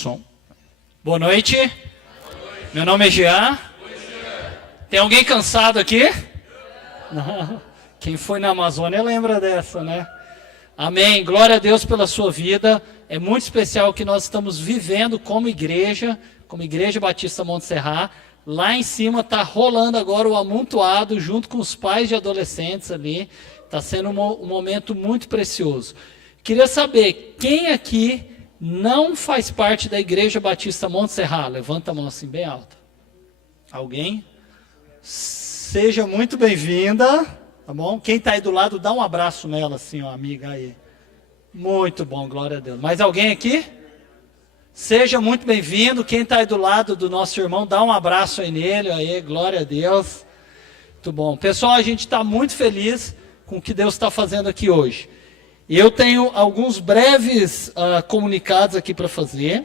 Som. Boa noite. Meu nome é Jean. Tem alguém cansado aqui? Não. Quem foi na Amazônia lembra dessa, né? Amém. Glória a Deus pela sua vida. É muito especial o que nós estamos vivendo como Igreja Batista Monte Serra. Lá em cima está rolando agora o amontoado junto com os pais de adolescentes ali. Está sendo um momento muito precioso. Queria saber, quem aqui não faz parte da Igreja Batista Monte Serra? Levanta a mão assim bem alta. Alguém? Seja muito bem-vinda, tá bom? Quem está aí do lado, dá um abraço nela assim, ó, amiga aí. Muito bom, glória a Deus. Mais alguém aqui? Seja muito bem-vindo. Quem está aí do lado do nosso irmão, dá um abraço aí nele, aí, glória a Deus. Muito bom. Pessoal, a gente está muito feliz com o que Deus está fazendo aqui hoje. Eu tenho alguns breves comunicados aqui para fazer.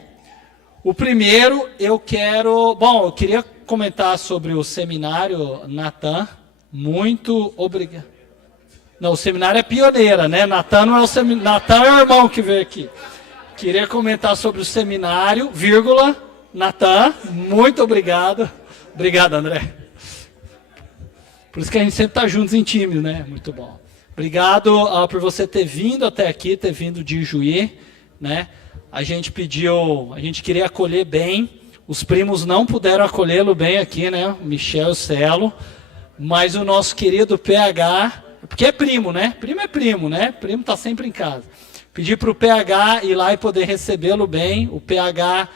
O primeiro, eu queria comentar sobre o seminário Natan. Muito obrigado. Não, o seminário é pioneira, né? Natan não é o seminário, Natan é o irmão que veio aqui. Queria comentar sobre o seminário, Natan, muito obrigado. Obrigado, André. Por isso que a gente sempre está juntos em time, né? Muito bom. Obrigado por você ter vindo até aqui, ter vindo de Ijuí, né? A gente queria acolher bem, os primos não puderam acolhê-lo bem aqui, né? O Michel e o Celo, mas o nosso querido PH, porque é primo, né? Primo é primo, né? Primo está sempre em casa. Pedi para o PH ir lá e poder recebê-lo bem. O PH,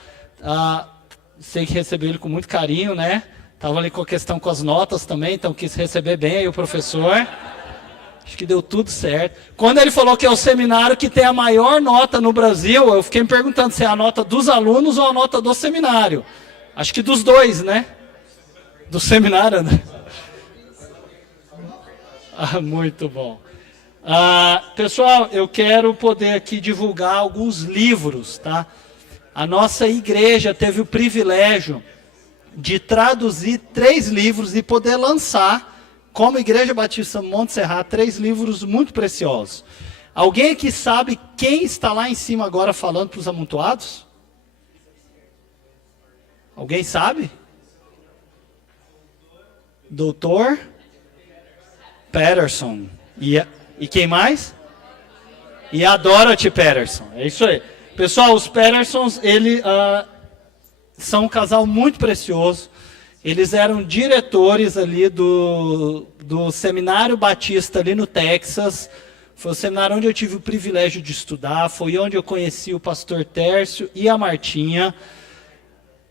sei que recebeu ele com muito carinho, né? Estava ali com a questão com as notas também, então quis receber bem aí o professor. Acho que deu tudo certo. Quando ele falou que é o seminário que tem a maior nota no Brasil, eu fiquei me perguntando se é a nota dos alunos ou a nota do seminário. Acho que dos dois, né? Do seminário, né? Muito bom. Pessoal, eu quero poder aqui divulgar alguns livros, tá? A nossa igreja teve o privilégio de traduzir 3 livros e poder lançar, como Igreja Batista Monte Serra, 3 livros muito preciosos. Alguém aqui sabe quem está lá em cima agora falando para os amontoados? Alguém sabe? Doutor Patterson. E quem mais? E a Dorothy Patterson. É isso aí. Pessoal, os Pattersons, são um casal muito precioso. Eles eram diretores ali do Seminário Batista ali no Texas. Foi o seminário onde eu tive o privilégio de estudar. Foi onde eu conheci o pastor Tércio e a Martinha.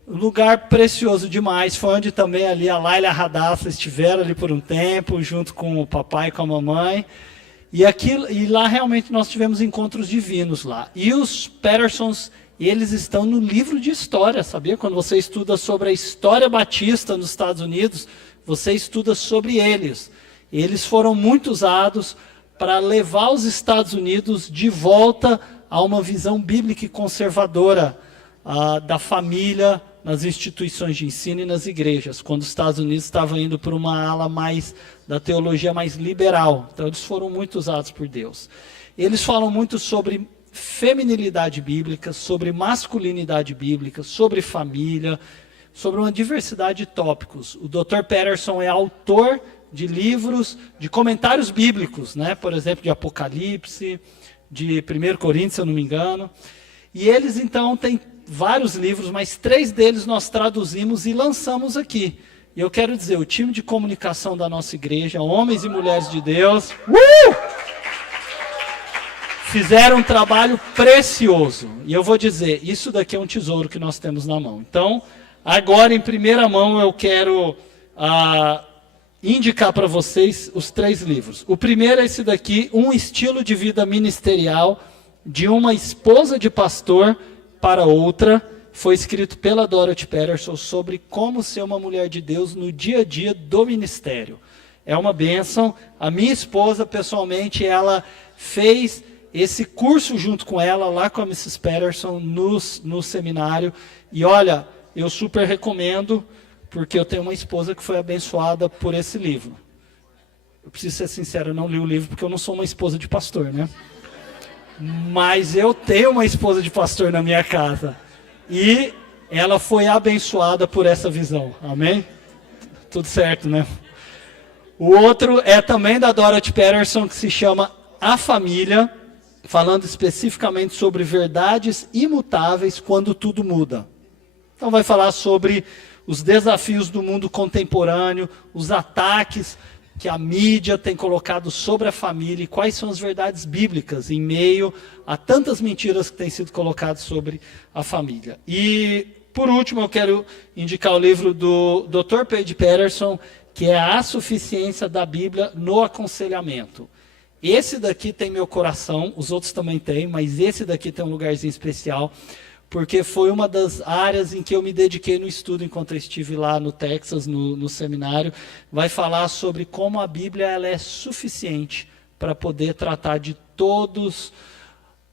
Lugar precioso demais. Foi onde também ali a Laila e a Radassa estiveram ali por um tempo, junto com o papai e com a mamãe. E lá realmente nós tivemos encontros divinos lá. E os Pattersons, eles estão no livro de história, sabia? Quando você estuda sobre a história batista nos Estados Unidos, você estuda sobre eles. Eles foram muito usados para levar os Estados Unidos de volta a uma visão bíblica e conservadora da família nas instituições de ensino e nas igrejas, quando os Estados Unidos estavam indo por uma ala mais da teologia mais liberal. Então eles foram muito usados por Deus. Eles falam muito sobre feminilidade bíblica, sobre masculinidade bíblica, sobre família, sobre uma diversidade de tópicos. O Dr. Patterson é autor de livros, de comentários bíblicos, né? Por exemplo, de Apocalipse, de 1 Coríntios, se eu não me engano. E eles, então, têm vários livros, mas 3 deles nós traduzimos e lançamos aqui. E eu quero dizer, o time de comunicação da nossa igreja, homens e mulheres de Deus, fizeram um trabalho precioso. E eu vou dizer, isso daqui é um tesouro que nós temos na mão. Então, agora em primeira mão eu quero indicar para vocês os 3 livros. O primeiro é esse daqui, Um Estilo de Vida Ministerial, de uma esposa de pastor para outra. Foi escrito pela Dorothy Patterson sobre como ser uma mulher de Deus no dia a dia do ministério. É uma bênção. A minha esposa, pessoalmente, ela fez esse curso junto com ela, lá com a Mrs. Patterson, no seminário. E olha, eu super recomendo, porque eu tenho uma esposa que foi abençoada por esse livro. Eu preciso ser sincero, eu não li o livro porque eu não sou uma esposa de pastor, né? Mas eu tenho uma esposa de pastor na minha casa. E ela foi abençoada por essa visão. Amém? Tudo certo, né? O outro é também da Dorothy Patterson, que se chama A Família, falando especificamente sobre verdades imutáveis quando tudo muda. Então vai falar sobre os desafios do mundo contemporâneo, os ataques que a mídia tem colocado sobre a família e quais são as verdades bíblicas em meio a tantas mentiras que têm sido colocadas sobre a família. E, por último, eu quero indicar o livro do Dr. Paige Patterson, que é A Suficiência da Bíblia no Aconselhamento. Esse daqui tem meu coração, os outros também têm, mas esse daqui tem um lugarzinho especial, porque foi uma das áreas em que eu me dediquei no estudo enquanto eu estive lá no Texas, no seminário. Vai falar sobre como a Bíblia ela é suficiente para poder tratar de todos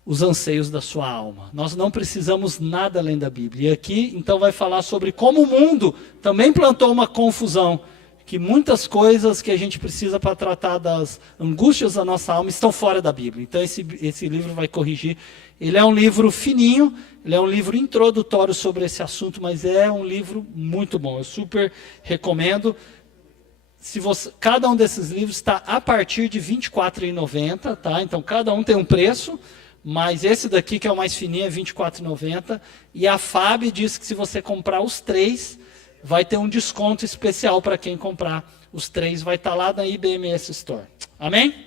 os anseios da sua alma. Nós não precisamos nada além da Bíblia. E aqui, então, vai falar sobre como o mundo também plantou uma confusão, que muitas coisas que a gente precisa para tratar das angústias da nossa alma estão fora da Bíblia. Então esse livro vai corrigir. Ele é um livro fininho, ele é um livro introdutório sobre esse assunto, mas é um livro muito bom. Eu super recomendo. Cada um desses livros está a partir de R$ 24,90, tá? Então cada um tem um preço, mas esse daqui, que é o mais fininho, é R$ 24,90. E a FAB diz que se você comprar os 3, vai ter um desconto especial para quem comprar os 3, vai estar lá na IBMS Store. Amém?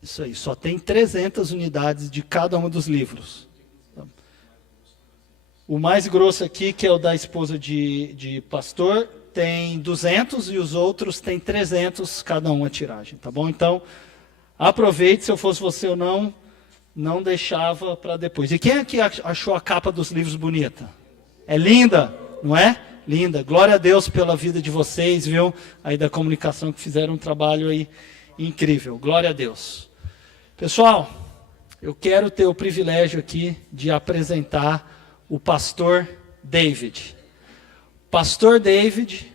Isso aí, só tem 300 unidades de cada um dos livros. O mais grosso aqui, que é o da esposa de pastor, tem 200 e os outros tem 300 cada um a tiragem, tá bom? Então, aproveite, se eu fosse você eu não deixava para depois. E quem aqui achou a capa dos livros bonita? É linda, não é? Linda. Glória a Deus pela vida de vocês, viu? Aí da comunicação que fizeram um trabalho aí incrível. Glória a Deus. Pessoal, eu quero ter o privilégio aqui de apresentar o pastor David. Pastor David,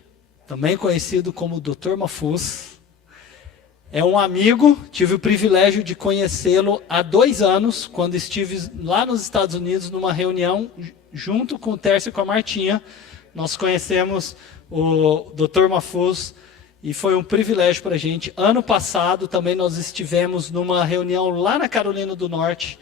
também conhecido como Dr. Mafuz, é um amigo, tive o privilégio de conhecê-lo há 2 anos, quando estive lá nos Estados Unidos, numa reunião junto com o Tércio e com a Martinha. Nós conhecemos o Dr. Mafuz e foi um privilégio para a gente. Ano passado também nós estivemos numa reunião lá na Carolina do Norte,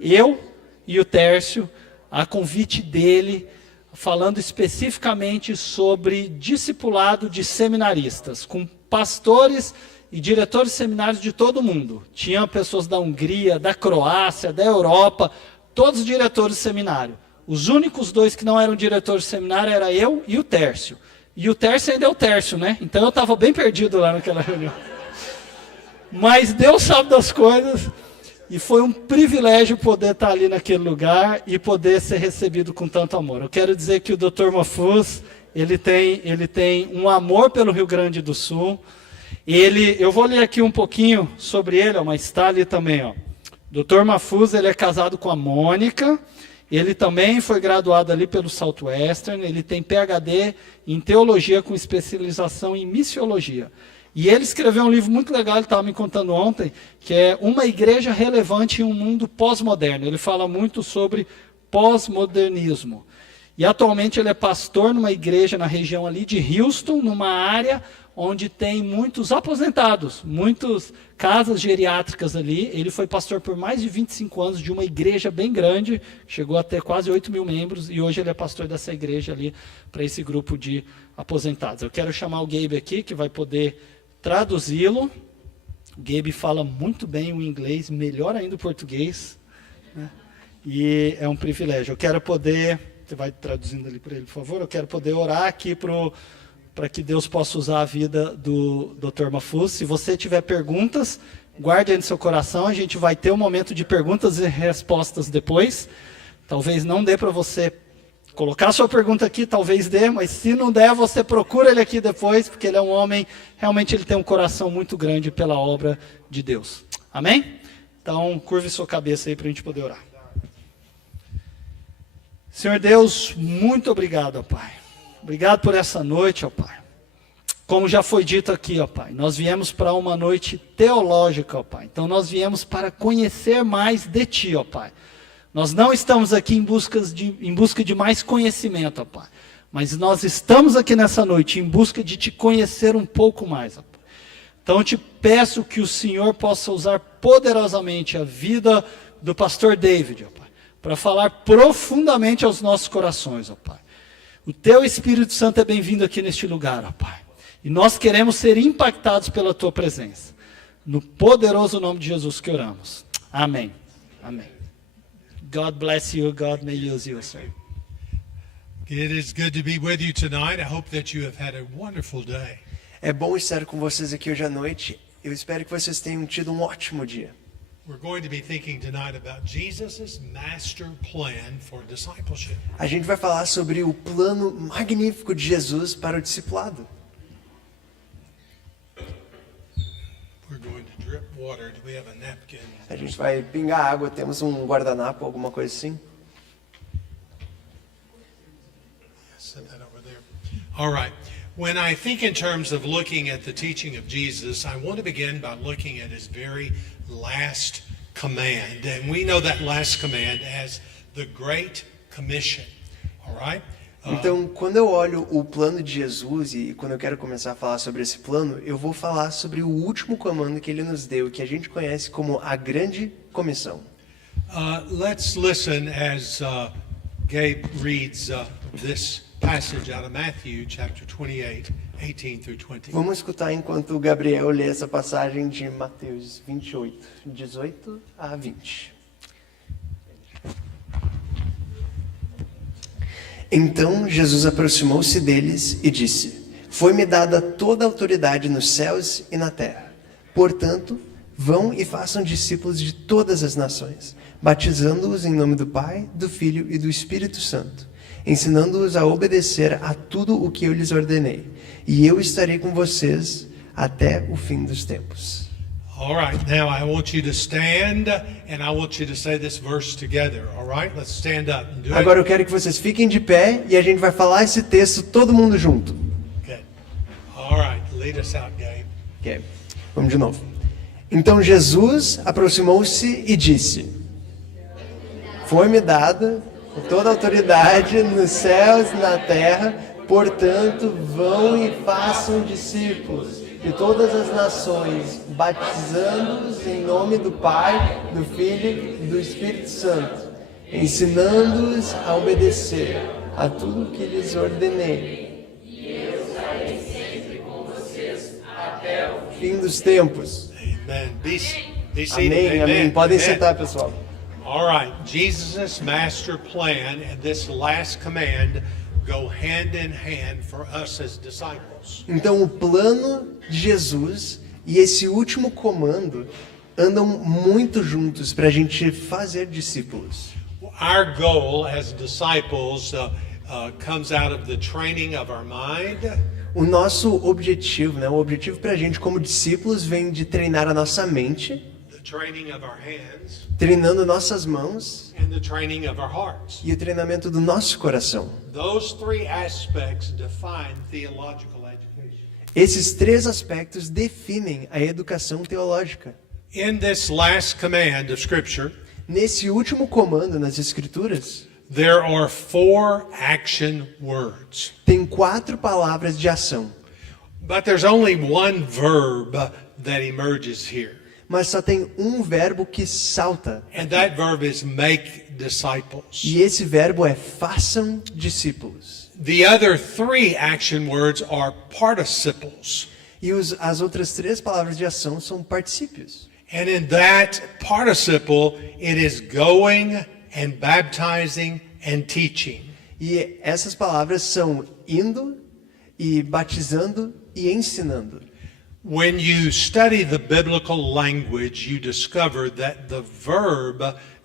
eu e o Tércio, a convite dele, falando especificamente sobre discipulado de seminaristas, com pastores e diretores de seminários de todo o mundo. Tinha pessoas da Hungria, da Croácia, da Europa, todos diretores de seminário. Os únicos 2 que não eram diretores de seminário era eu e o Tércio. E o Tércio ainda é o Tércio, né? Então eu estava bem perdido lá naquela reunião. Mas Deus sabe das coisas. E foi um privilégio poder estar ali naquele lugar e poder ser recebido com tanto amor. Eu quero dizer que o Dr. Mafuz, ele tem um amor pelo Rio Grande do Sul. Eu vou ler aqui um pouquinho sobre ele, mas está ali também. Ó. Dr. Mafuz, ele é casado com a Mônica. Ele também foi graduado ali pelo Southwestern. Ele tem PhD em teologia com especialização em missiologia. E ele escreveu um livro muito legal, ele estava me contando ontem, que é Uma Igreja Relevante em um Mundo Pós-Moderno. Ele fala muito sobre pós-modernismo. E atualmente ele é pastor numa igreja na região ali de Houston, numa área onde tem muitos aposentados, muitas casas geriátricas ali. Ele foi pastor por mais de 25 anos de uma igreja bem grande, chegou a ter quase 8.000 membros, e hoje ele é pastor dessa igreja ali, para esse grupo de aposentados. Eu quero chamar o Gabe aqui, que vai poder traduzi-lo. O Gabe fala muito bem o inglês, melhor ainda o português, né? E é um privilégio. Eu quero poder, você vai traduzindo ali para ele, por favor, eu quero poder orar aqui para que Deus possa usar a vida do Dr. Mafuz. Se você tiver perguntas, guarde aí no seu coração, a gente vai ter um momento de perguntas e respostas depois. Talvez não dê para você colocar a sua pergunta aqui, talvez dê, mas se não der, você procura ele aqui depois, porque ele é um homem, realmente ele tem um coração muito grande pela obra de Deus. Amém? Então, curve sua cabeça aí para a gente poder orar. Senhor Deus, muito obrigado, ó Pai. Obrigado por essa noite, ó Pai. Como já foi dito aqui, ó Pai, nós viemos para uma noite teológica, ó Pai. Então nós viemos para conhecer mais de Ti, ó Pai. Nós não estamos aqui em busca de mais conhecimento, ó Pai. Mas nós estamos aqui nessa noite em busca de te conhecer um pouco mais, ó Pai. Então eu te peço que o Senhor possa usar poderosamente a vida do pastor David, ó Pai, para falar profundamente aos nossos corações, ó Pai. O teu Espírito Santo é bem-vindo aqui neste lugar, ó Pai. E nós queremos ser impactados pela tua presença. No poderoso nome de Jesus que oramos. Amém. Amém. God bless you. God may use you, sir. It is good to be with you tonight. I hope that you have had a wonderful day. É bom estar com vocês aqui hoje à noite. Eu espero que vocês tenham tido um ótimo dia. We're going to be thinking tonight about Jesus' master plan for discipleship. A gente vai falar sobre o plano magnífico de Jesus para o discipulado. We're going to drip water. Do we have a napkin? A gente vai pingar água, temos um guardanapo, alguma coisa assim. Set that over there. All right. When I think in terms of looking at the teaching of Jesus, I want to begin by looking at his very last command. And we know that last command as the Great Commission. All right? Então, quando eu olho o plano de Jesus e quando eu quero começar a falar sobre esse plano, eu vou falar sobre o último comando que ele nos deu, que a gente conhece como a Grande Comissão. Let's listen as Gabe reads this passage out of Matthew chapter 28, 18 through 20. Vamos escutar enquanto o Gabriel lê essa passagem de Mateus 28, 18 a 20. Então Jesus aproximou-se deles e disse: Foi-me dada toda a autoridade nos céus e na terra. Portanto, vão e façam discípulos de todas as nações, batizando-os em nome do Pai, do Filho e do Espírito Santo, ensinando-os a obedecer a tudo o que eu lhes ordenei. E eu estarei com vocês até o fim dos tempos. All right, now I want you to stand and I want you to say this verse together. All right, let's stand up and do it. Agora eu quero que vocês fiquem de pé e a gente vai falar esse texto todo mundo junto. Good. All right, lead us out, Gabe. Ok, vamos de novo. Então Jesus aproximou-se e disse: Foi-me dada toda a autoridade nos céus e na terra, portanto, vão e façam discípulos de todas as nações, batizando-os em nome do Pai, do Filho e do Espírito Santo, ensinando-os a obedecer a tudo que lhes ordenei. E eu estarei sempre com vocês até o fim dos tempos. Amen. Be seated. Amém, amém. Podem sentar, pessoal. All right, Jesus' master plan and this last command go hand in hand for us as disciples. Então o plano de Jesus e esse último comando andam muito juntos para a gente fazer discípulos. Our goal as disciples comes out of the training of our mind. O nosso objetivo, o objetivo para a gente como discípulos vem de treinar a nossa mente, The training of our hands, treinando nossas mãos and the training of our hearts. e o treinamento do nosso coração. Those three aspects define theological education. Esses três aspectos definem a educação teológica. In this last command of Scripture, Nesse último comando nas Escrituras, there are 4 action words. tem 4 palavras de ação, But there's only one verb that emerges here. mas só tem um verbo que salta. And that verb is make disciples. E esse verbo é façam discípulos. The other 3 action words are participles. E as outras 3 palavras de ação são particípios. And in that participle, it is going and baptizing and teaching. E essas palavras são indo e batizando e ensinando. When you study the biblical language, you discover that the verb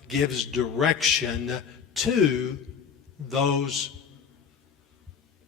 gives direction to those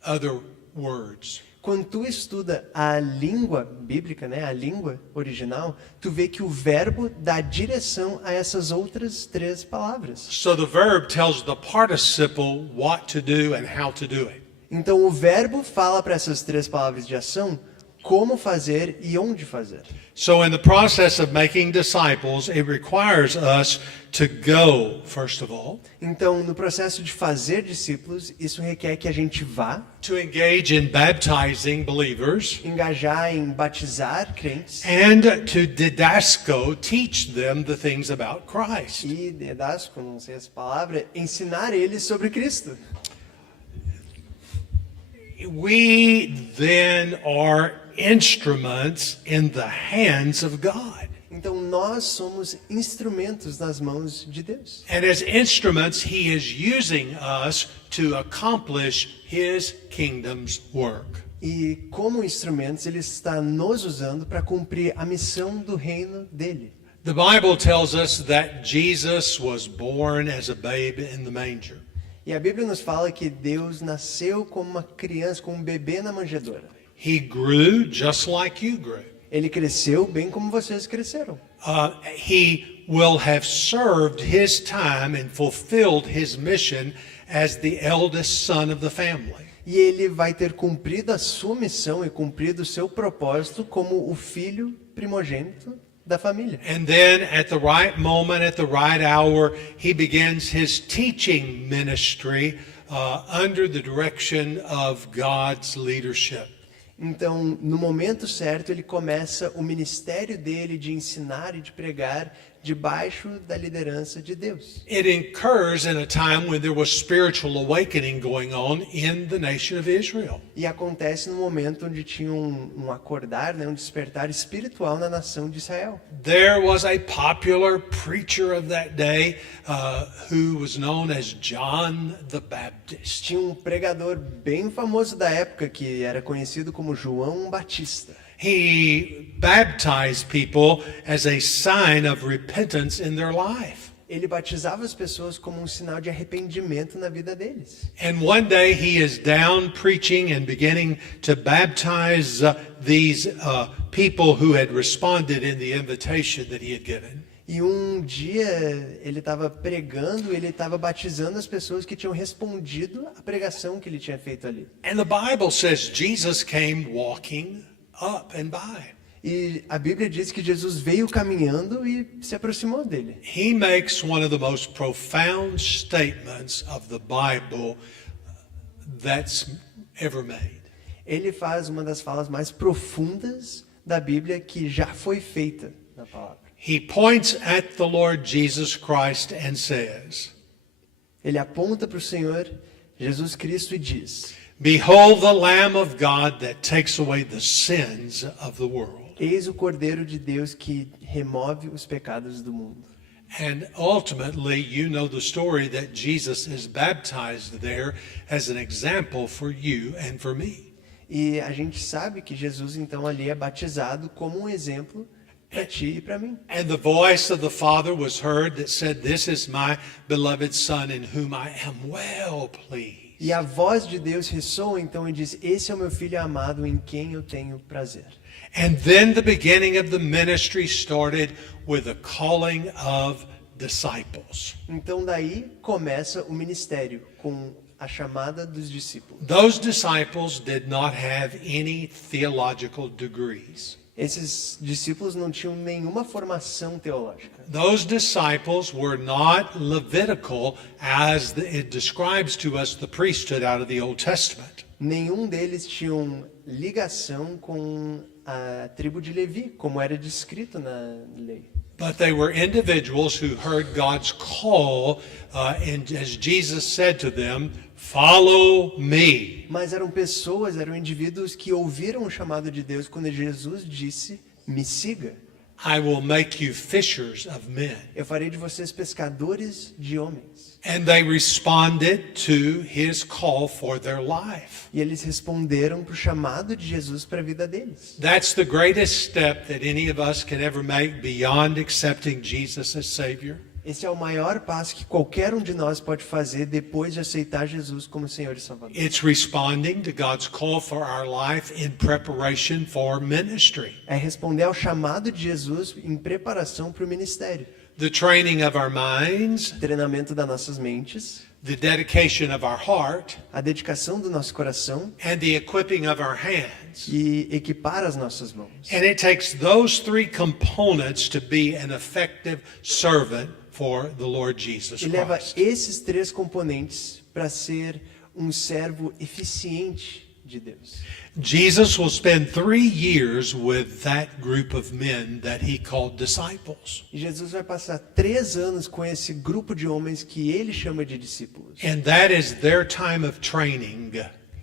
other words. Quando tu estuda a língua bíblica, a língua original, tu vê que o verbo dá direção a essas outras 3 palavras. So the verb tells the participle what to do and how to do it. Então o verbo fala para essas 3 palavras de ação como fazer e onde fazer. So in the process of making disciples, it requires us to go, first of all, Então, no processo de fazer discípulos, isso requer que a gente vá, to engage in baptizing believers, engajar em batizar crentes and to didasco, teach them the things about Christ. e, dedasco, não sei essa palavra, ensinar eles sobre Cristo. We then are instruments in the hands of God. Então, nós somos instrumentos nas mãos de Deus. And as instruments, He is using us to accomplish His kingdom's work. E como instrumentos, Ele está nos usando para cumprir a missão do reino dele. The Bible tells us that Jesus was born as a babe in the manger. E a Bíblia nos fala que Deus nasceu como uma criança, como um bebê na manjedoura. He grew just like you grew. Ele cresceu bem como vocês cresceram. He will have served his time and fulfilled his mission as the eldest son of the family. E ele vai ter cumprido a sua missão e cumprido o seu propósito como o filho primogênito da família. And then at the right moment, at the right hour, he begins his teaching ministry under the direction of God's leadership. Então, no momento certo, ele começa o ministério dele de ensinar e de pregar debaixo da liderança de Deus. It occurs in a time when there was spiritual awakening going on in the nation of Israel. E acontece no momento onde tinha um acordar, né, um despertar espiritual na nação de Israel. There was a popular preacher of that day who was known as John the Baptist. Tinha um pregador bem famoso da época que era conhecido como João Batista. He baptized people as a sign of repentance in their life. Ele batizava as pessoas como um sinal de arrependimento na vida deles. And one day he is down preaching and beginning to baptize these people who had responded in the invitation that he had given. E um dia ele estava pregando, ele estava batizando as pessoas que tinham respondido à pregação que ele tinha feito ali. And the Bible says Jesus came walking up and by. E a Bíblia diz que Jesus veio caminhando e se aproximou dele. He makes one of the most profound statements of the Bible that's ever made. Ele faz uma das falas mais profundas da Bíblia que já foi feita na palavra. He points at the Lord Jesus Christ and says, Ele aponta para o Senhor Jesus Cristo e diz: Behold the Lamb of God that takes away the sins of the world. Eis o Cordeiro de Deus que remove os pecados do mundo. And ultimately, you know the story that Jesus is baptized there as an example for you and for me. E a gente sabe que Jesus então ali é batizado como um exemplo para ti e para mim. And the voice of the Father was heard that said, This is my beloved Son in whom I am well pleased. E a voz de Deus ressoa então e diz: Esse é o meu filho amado em quem eu tenho prazer. And then the beginning of the ministry started with the calling of disciples. Então daí começa o ministério com a chamada dos discípulos. Those disciples did not have any theological degrees. Esses discípulos não tinham nenhuma formação teológica. Those disciples were not Levitical as it describes to us the priesthood out of the Old Testament. Nenhum deles tinham ligação com a tribo de Levi, como era descrito na lei. But they were individuals who heard God's call, and as Jesus said to them, "Follow me." Mas eram pessoas, eram indivíduos que ouviram o chamado de Deus quando Jesus disse: Me siga. I will make you fishers of men. Eu farei de vocês pescadores de homens. And they responded to his call for their life. E eles responderam para o chamado de Jesus para a vida deles. That's the greatest step that any of us can ever make beyond accepting Jesus as Savior. Esse é o maior passo que qualquer um de nós pode fazer depois de aceitar Jesus como Senhor e Salvador. It's responding to God's call for our life in preparation for ministry. É responder ao chamado de Jesus em preparação para o ministério. The training of our minds, Treinamento das nossas mentes, the dedication of our heart, a dedicação do nosso coração and the equipping of our hands. e equipar as nossas mãos. And it takes those three components to be an effective servant for the Lord Jesus E leva Christ. esses três componentes para ser um servo eficiente de Deus. Jesus will spend 3 years with that group of men that he called disciples. E Jesus vai passar 3 anos com esse grupo de homens que ele chama de discípulos. And that is their time of training.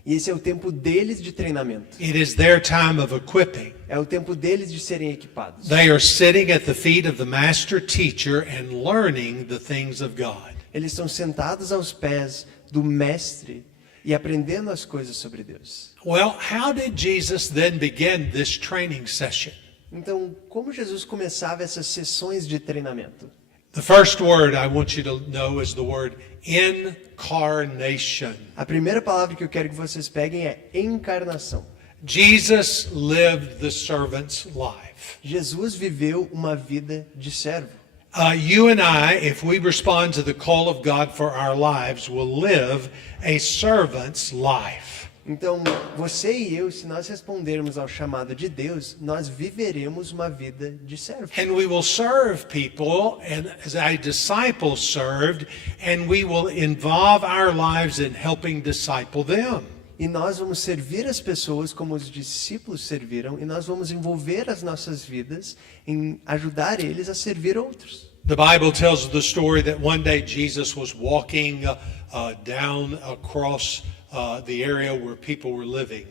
E esse é o tempo deles de treinamento. It is their time of equipping. É o tempo deles de serem equipados. They are sitting at the feet of the master teacher and learning the things of God. Eles estão sentados aos pés do mestre e aprendendo as coisas sobre Deus. Well, how did Jesus then begin this training session? Então, como Jesus começava essas sessões de treinamento? The first word I want you to know is the word incarnation. A primeira palavra que eu quero que vocês peguem é encarnação. Jesus lived the servant's life. Jesus viveu uma vida de servo. You and I, if we respond to the call of God for our lives, will live a servant's life. Então, você e eu, se nós respondermos ao chamado de Deus, nós viveremos uma vida de servo. And we will serve people, and as a disciple served, and we will involve our lives in helping disciple them. E nós vamos servir as pessoas como os discípulos serviram, e nós vamos envolver as nossas vidas em ajudar eles a servir outros. The Bible tells the story that one day Jesus was walking down across the area where people were living.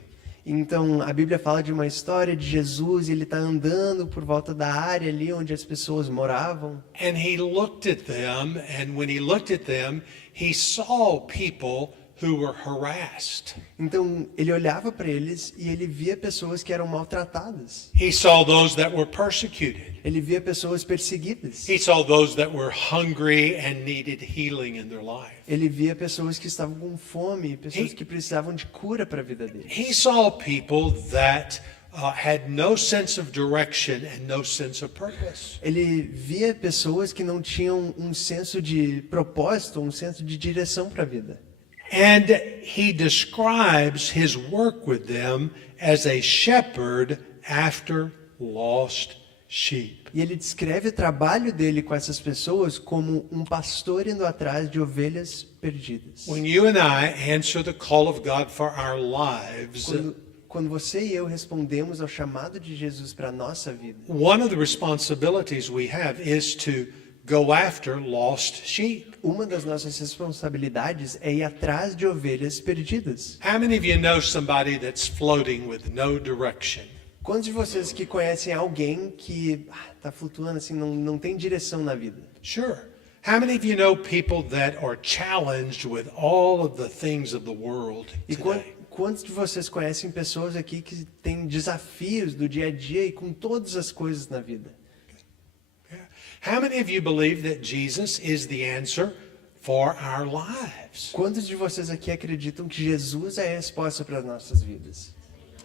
Então, a Bíblia fala de uma história de Jesus, ele está andando por volta da área ali onde as pessoas moravam. And he looked at them, and when he looked at them, he saw people who were harassed. Então, ele olhava para eles e ele via pessoas que eram maltratadas. He saw those that were persecuted. Ele via pessoas perseguidas. He saw those that were hungry and needed healing in their life. Ele via pessoas que estavam com fome, pessoas que precisavam de cura para a vida deles. He saw people that had no sense of direction and no sense of purpose. Ele via pessoas que não tinham um senso de propósito, um senso de direção para a vida. And he describes his work with them as a shepherd after lost sheep. E ele descreve o trabalho dele com essas pessoas como um pastor indo atrás de ovelhas perdidas. When you and I answer the call of God for our lives, Quando você e eu respondemos ao chamado de Jesus para a nossa vida, one of the responsibilities we have is to go after lost sheep. uma das nossas responsabilidades é ir atrás de ovelhas perdidas. How many of you know somebody that's floating with no direction? Quantos de vocês que conhecem alguém que está flutuando assim, não tem direção na vida? Sure. How many of you know people that are challenged with all of the things of the world E today? quantos de vocês conhecem pessoas aqui que têm desafios do dia a dia e com todas as coisas na vida? Yeah. How many of you believe that Jesus is the answer for our lives? Quantos de vocês aqui acreditam que Jesus é a resposta para as nossas vidas?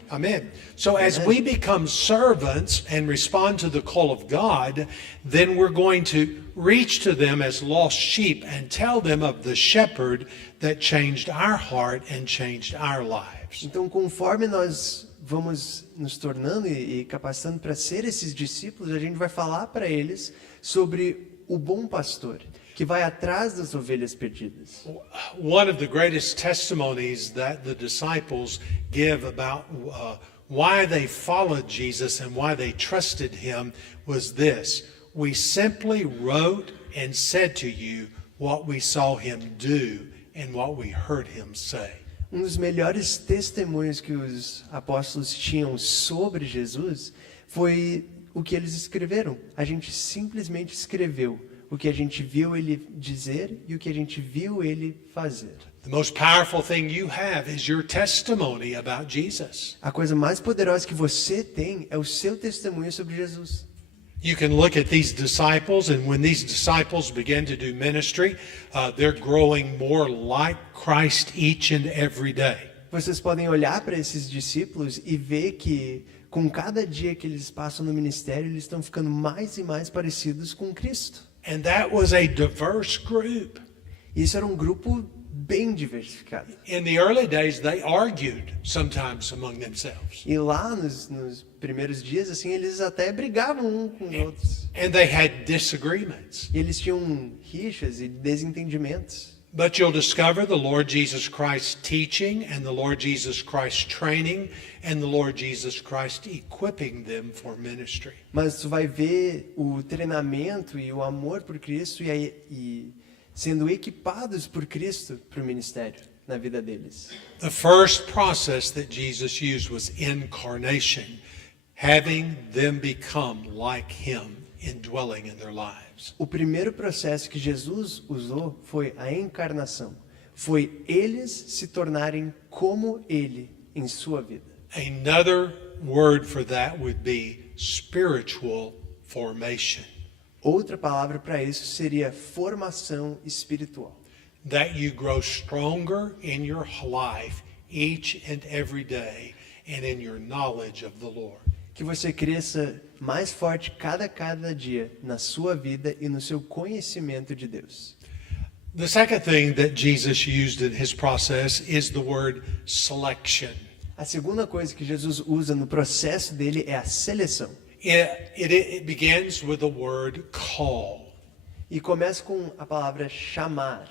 Amen. So as we become servants and respond to the call of God, then we're going to reach to them as lost sheep and tell them of the shepherd that changed our heart and changed our lives. Então, conforme nós vamos nos tornando e capacitando para ser esses discípulos, a gente vai falar para eles sobre o bom pastor, que vai atrás das ovelhas perdidas. One of the greatest testimonies that the disciples give about why they followed Jesus and why they trusted him was this: we simply wrote and said to you what we saw him do and what we heard him say. Um dos melhores testemunhos que os apóstolos tinham sobre Jesus foi o que eles escreveram. A gente simplesmente escreveu o que a gente viu ele dizer e o que a gente viu ele fazer. The most powerful thing you have is your testimony about Jesus. A coisa mais poderosa que você tem é o seu testemunho sobre Jesus. You can look at these disciples, and when these disciples begin to do ministry, they're growing more like Christ each and every day. Vocês podem olhar para esses discípulos e ver que com cada dia que eles passam no ministério, eles estão ficando mais e mais parecidos com Cristo. And that was a diverse group. Isso era um grupo bem diversificado. In the early days, they argued sometimes among themselves. E lá nos primeiros dias, assim, eles até brigavam um com os outros. And they had disagreements. E eles tinham rixas e desentendimentos. But you'll discover the Lord Jesus Christ teaching and the Lord Jesus Christ training and the Lord Jesus Christ equipping them for ministry. Mas tu vai ver o treinamento e o amor por Cristo e sendo equipados por Cristo para o ministério na vida deles. The first process that Jesus used was incarnation, having them become like him, indwelling in their lives. O primeiro processo que Jesus usou foi a encarnação. Foi eles se tornarem como ele em sua vida. Another word for that would be spiritual formation. Outra palavra para isso seria formação espiritual. That you grow stronger in your life each and every day and in your knowledge of the Lord. Que você cresça mais forte cada dia na sua vida e no seu conhecimento de Deus. The second thing that Jesus used in his process is the word selection. A segunda coisa que Jesus usa no processo dele é a seleção. It begins with the word call. E começa com a palavra chamar.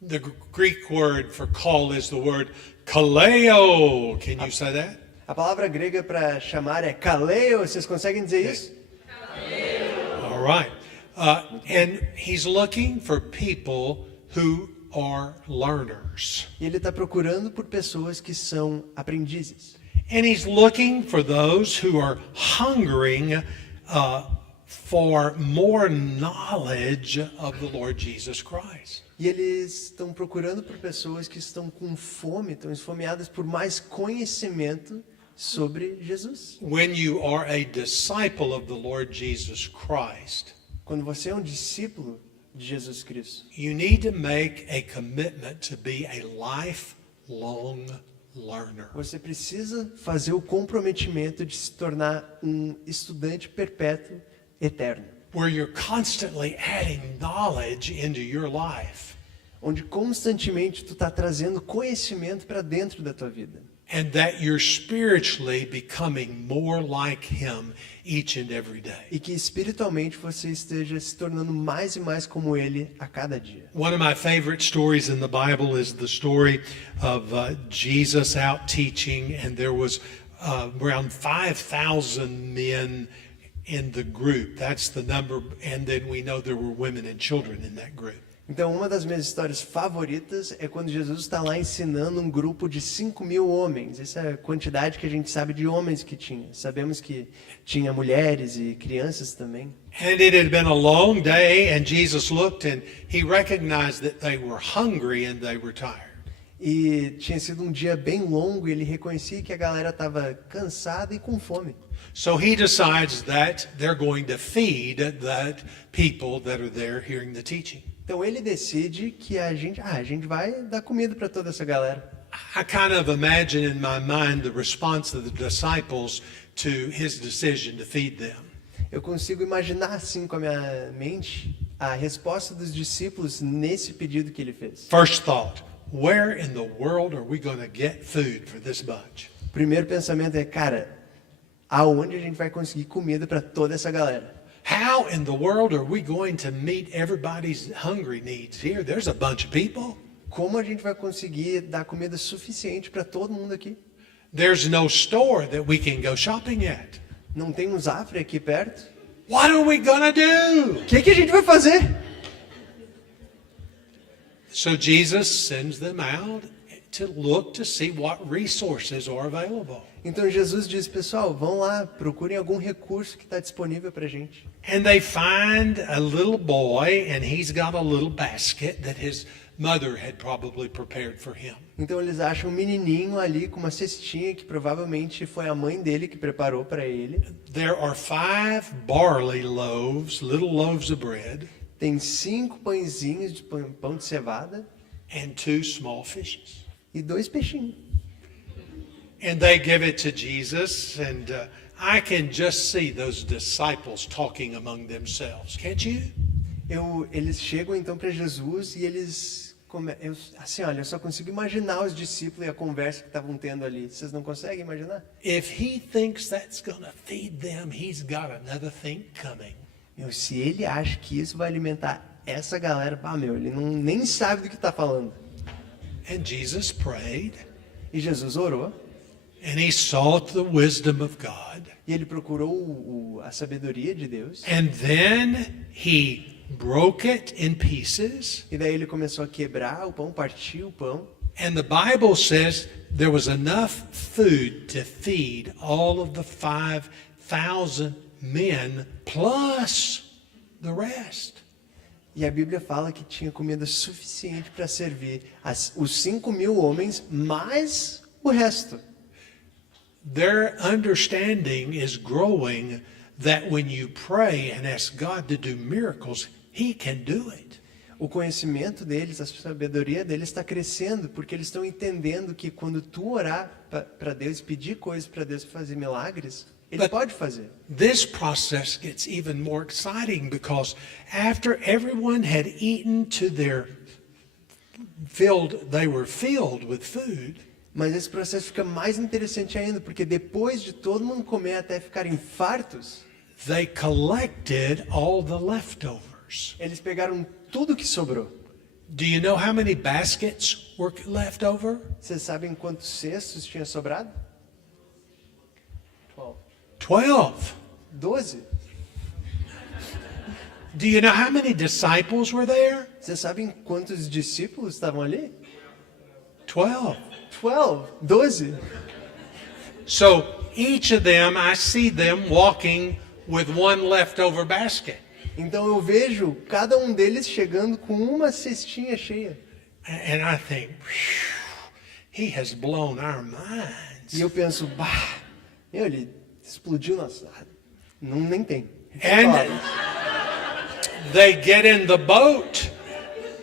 The Greek word for call is the word kaleo. Can you say that? A palavra grega para chamar é kaleo. Vocês conseguem dizer isso? All right. And he's looking for people who are learners. E ele está procurando por pessoas que são aprendizes. And he's looking for those who are hungering for more knowledge of the Lord Jesus Christ. E eles estão procurando por pessoas que estão com fome, estão esfomeadas por mais conhecimento sobre Jesus. When you are a disciple of the Lord Jesus Christ, Quando você é um discípulo de Jesus Cristo, you need to make a commitment to be a lifelong learner. você precisa fazer o comprometimento de se tornar um estudante perpétuo eterno, Where you're constantly adding knowledge into your life. onde constantemente tu está trazendo conhecimento para dentro da tua vida. And that you're spiritually becoming more like him each and every day. E que espiritualmente você esteja se tornando mais e mais como ele a cada dia. One of my favorite stories in the Bible is the story of Jesus out teaching, and there was around 5,000 men in the group. That's the number, and then we know there were women and children in that group. Então, uma das minhas histórias favoritas é quando Jesus está lá ensinando um grupo de 5.000 homens. Essa é a quantidade que a gente sabe de homens que tinha. Sabemos que tinha mulheres e crianças também. And it had been a long day, and Jesus looked and he recognized that they were hungry and they were tired. E tinha sido um dia bem longo e ele reconhecia que a galera estava cansada e com fome. So he decides that they're going to feed that people that are there hearing the teaching. Então ele decide que a gente vai dar comida para toda essa galera. I kind of imagine in my mind the response of the disciples to his decision to feed them. Eu consigo imaginar assim com a minha mente a resposta dos discípulos nesse pedido que ele fez. First thought, where in the world are we going to get food for this bunch? O primeiro pensamento é, cara, aonde a gente vai conseguir comida para toda essa galera? How in the world are we going to meet everybody's hungry needs here? There's a bunch of people. Como a gente vai conseguir dar comida suficiente para todo mundo aqui? There's no store that we can go shopping at. Não tem um Zafre aqui perto? What are we gonna do? O que a gente vai fazer? So Jesus sends them out to look to see what resources are available. Então Jesus diz, pessoal, vão lá, procurem algum recurso que está disponível para a gente. And they find a little boy, and he's got a little basket that his mother had probably prepared for him. Então eles acham um menininho ali com uma cestinha que provavelmente foi a mãe dele que preparou para ele. There are 5 barley loaves, little loaves of bread, Tem 5 pãezinhos de pão de cevada and 2 small fishes. e 2 peixinhos. And they give it to Jesus, and I can just see those disciples talking among themselves. Can't you? Eles chegam então para Jesus e eles assim, olha, eu só consigo imaginar os discípulos e a conversa que estavam tendo ali. Vocês não conseguem imaginar? If he thinks that's going to feed them, he's got another thing coming. Meu, se ele acha que isso vai alimentar essa galera, ele nem sabe do que está falando. And Jesus prayed, E Jesus orou, and he sought the wisdom of God. e ele procurou a sabedoria de Deus. And then he broke it in pieces. E daí ele começou a quebrar o pão, partir o pão. And the Bible says there was enough food to feed all of the 5,000 men plus the rest. E a Bíblia fala que tinha comida suficiente para servir os 5.000 homens, mais o resto. Their understanding is growing that when you pray and ask God to do miracles, he can do it. O conhecimento deles, a sabedoria deles está crescendo, porque eles estão entendendo que quando tu orar para Deus, pedir coisas para Deus fazer milagres, Ele pode fazer. This process gets even more exciting because after everyone had eaten to their they were filled with food. Mas esse processo fica mais interessante ainda, porque depois de todo mundo comer até ficarem fartos, They collected all the leftovers. eles pegaram tudo que sobrou. Do you know how many baskets were left over? Vocês sabem quantos cestos tinha sobrado? 12. 12. Do you know how many disciples were there? Vocês sabem quantos discípulos estavam ali? 12. 12. So each of them, I see them walking with one leftover basket. Então eu vejo cada um deles chegando com uma cestinha cheia. And I think, he has blown our minds. E eu penso, ele explodiu nossa. Não, nem tem. And they get in the boat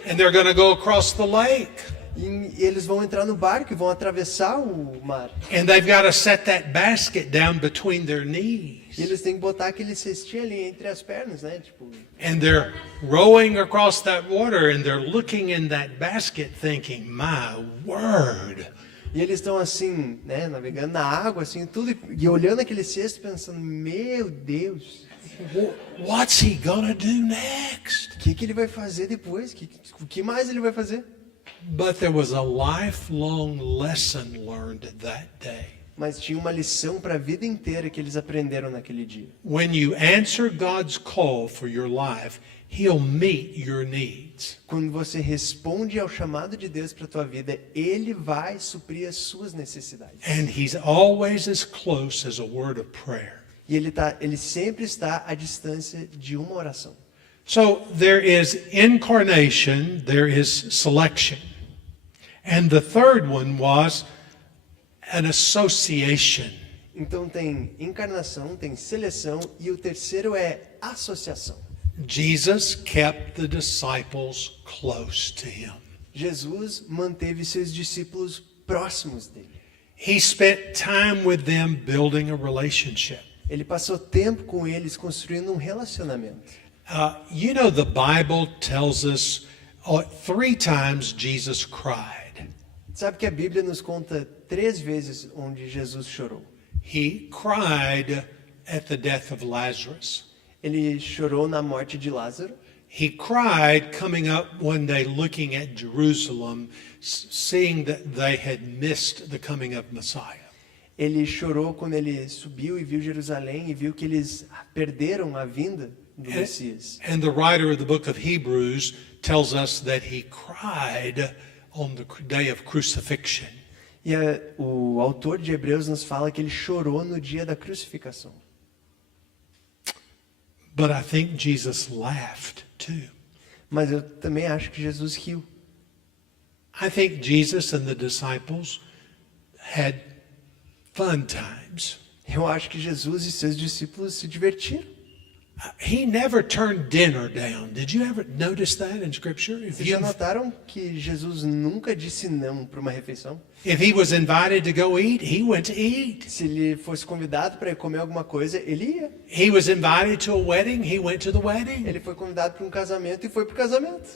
and they're going to go across the lake. E eles vão entrar no barco e vão atravessar o mar. And they've got to set that basket down between their knees. E eles têm que botar aquele cestinho ali entre as pernas, né? Tipo, And they're rowing across that water and they're looking in that basket thinking, my word. e eles estão assim, né? Navegando na água, assim, tudo. E olhando aquele cesto pensando, meu Deus, What's he gonna do next? o que ele vai fazer depois? O que mais ele vai fazer? But there was a lifelong lesson learned that day. Mas tinha uma lição para a vida inteira que eles aprenderam naquele dia. When you answer God's call for your life, He'll meet your needs. Quando você responde ao chamado de Deus para a tua vida, Ele vai suprir as suas necessidades. And He's always as close as a word of prayer. E ele sempre está à distância de uma oração. So there is incarnation, there is selection. And the third one was an association. Então tem encarnação, tem seleção e o terceiro é associação. Jesus kept the disciples close to him. Jesus manteve seus discípulos próximos dele. He spent time with them building a relationship. Ele passou tempo com eles construindo um relacionamento. You know, the Bible tells us 3 times Jesus cried. Sabe que a Bíblia nos conta 3 vezes onde Jesus chorou. He cried at the death of Lazarus. Ele chorou na morte de Lázaro. He cried coming up one day looking at Jerusalem, seeing that they had missed the coming of Messiah. Ele chorou quando ele subiu e viu Jerusalém e viu que eles perderam a vinda do Messias. And the writer of the book of Hebrews tells us that he cried on the day of crucifixion. E o autor de Hebreus nos fala que ele chorou no dia da crucificação. But I think Jesus laughed too. Mas eu também acho que Jesus riu. I think Jesus and the disciples had fun times. Eu acho que Jesus e seus discípulos se divertiram. He never turned dinner down. Did you ever notice that in Scripture? Vocês já notaram que Jesus nunca disse não para uma refeição? If he was invited to go eat, he went to eat. Se ele fosse convidado para ir comer alguma coisa, ele ia. He was invited to a wedding, he went to the wedding. Ele foi convidado para um casamento e foi para o casamento.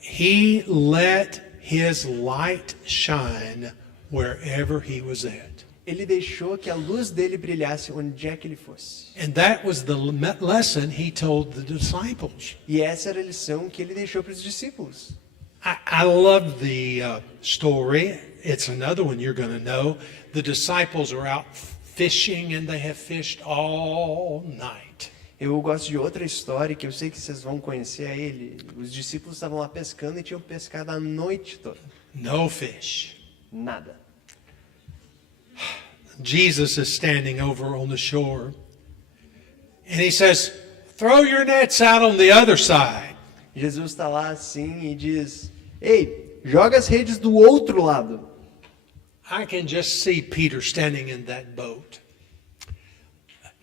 he let his light shine wherever he was at. Ele deixou que a luz dele brilhasse onde é que ele fosse. And that was the lesson he told the disciples. E essa era a lição que ele deixou para os discípulos. I love the story. It's another one you're going to know. The disciples are out fishing and they have fished all night. Eu gosto de outra história que eu sei que vocês vão conhecer a ele. Os discípulos estavam lá pescando e tinham pescado a noite toda. No fish. Nada. Jesus is standing over on the shore and he says, "Throw your nets out on the other side." Jesus está lá assim e diz: Ei, joga as redes do outro lado. I can just see Peter standing in that boat.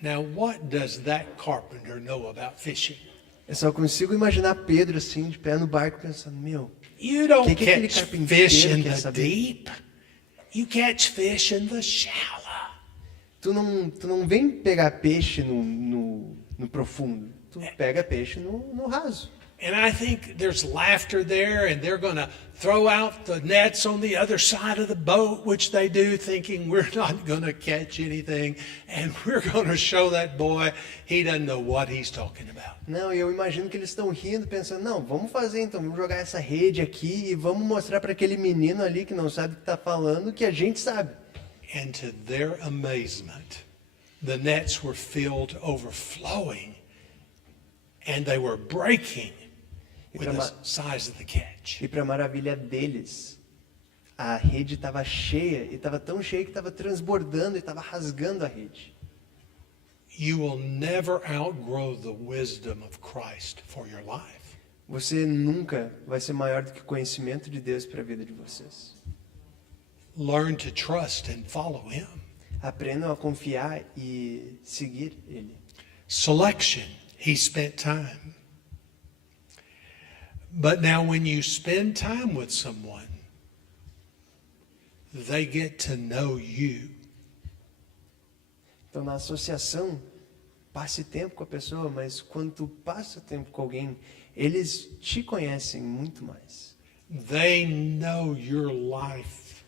Now, what does that carpenter know about fishing? Eu só consigo imaginar Pedro assim, de pé no barco, pensando: Meu, You don't que aquele catch carpinteiro fish in quer the saber? deep. You catch fish in the shallow. tu não vem pegar peixe no profundo. Tu pega peixe no raso. And I think there's laughter there, and they're going to throw out the nets on the other side of the boat, which they do, thinking we're not going to catch anything, and we're going to show that boy he doesn't know what he's talking about. Não, e eu imagino que eles estão rindo, pensando: Não, vamos fazer então, vamos jogar essa rede aqui e vamos mostrar para aquele menino ali que não sabe o que está falando, que a gente sabe. And to their amazement, the nets were filled overflowing, and they were breaking with the size of the catch. E para maravilha deles, a rede estava cheia, e estava tão cheia que estava transbordando e estava rasgando a rede. You will never outgrow the wisdom of Christ for your life. Você nunca vai ser maior do que o conhecimento de Deus para a vida de vocês. Learn to trust and follow Him. Aprendam a confiar e seguir Ele. Selection, He spent time. But now when you spend time with someone, they get to know you. Então, na associação, passe tempo com a pessoa, mas quando tu passa tempo com alguém, eles te conhecem muito mais. They know your life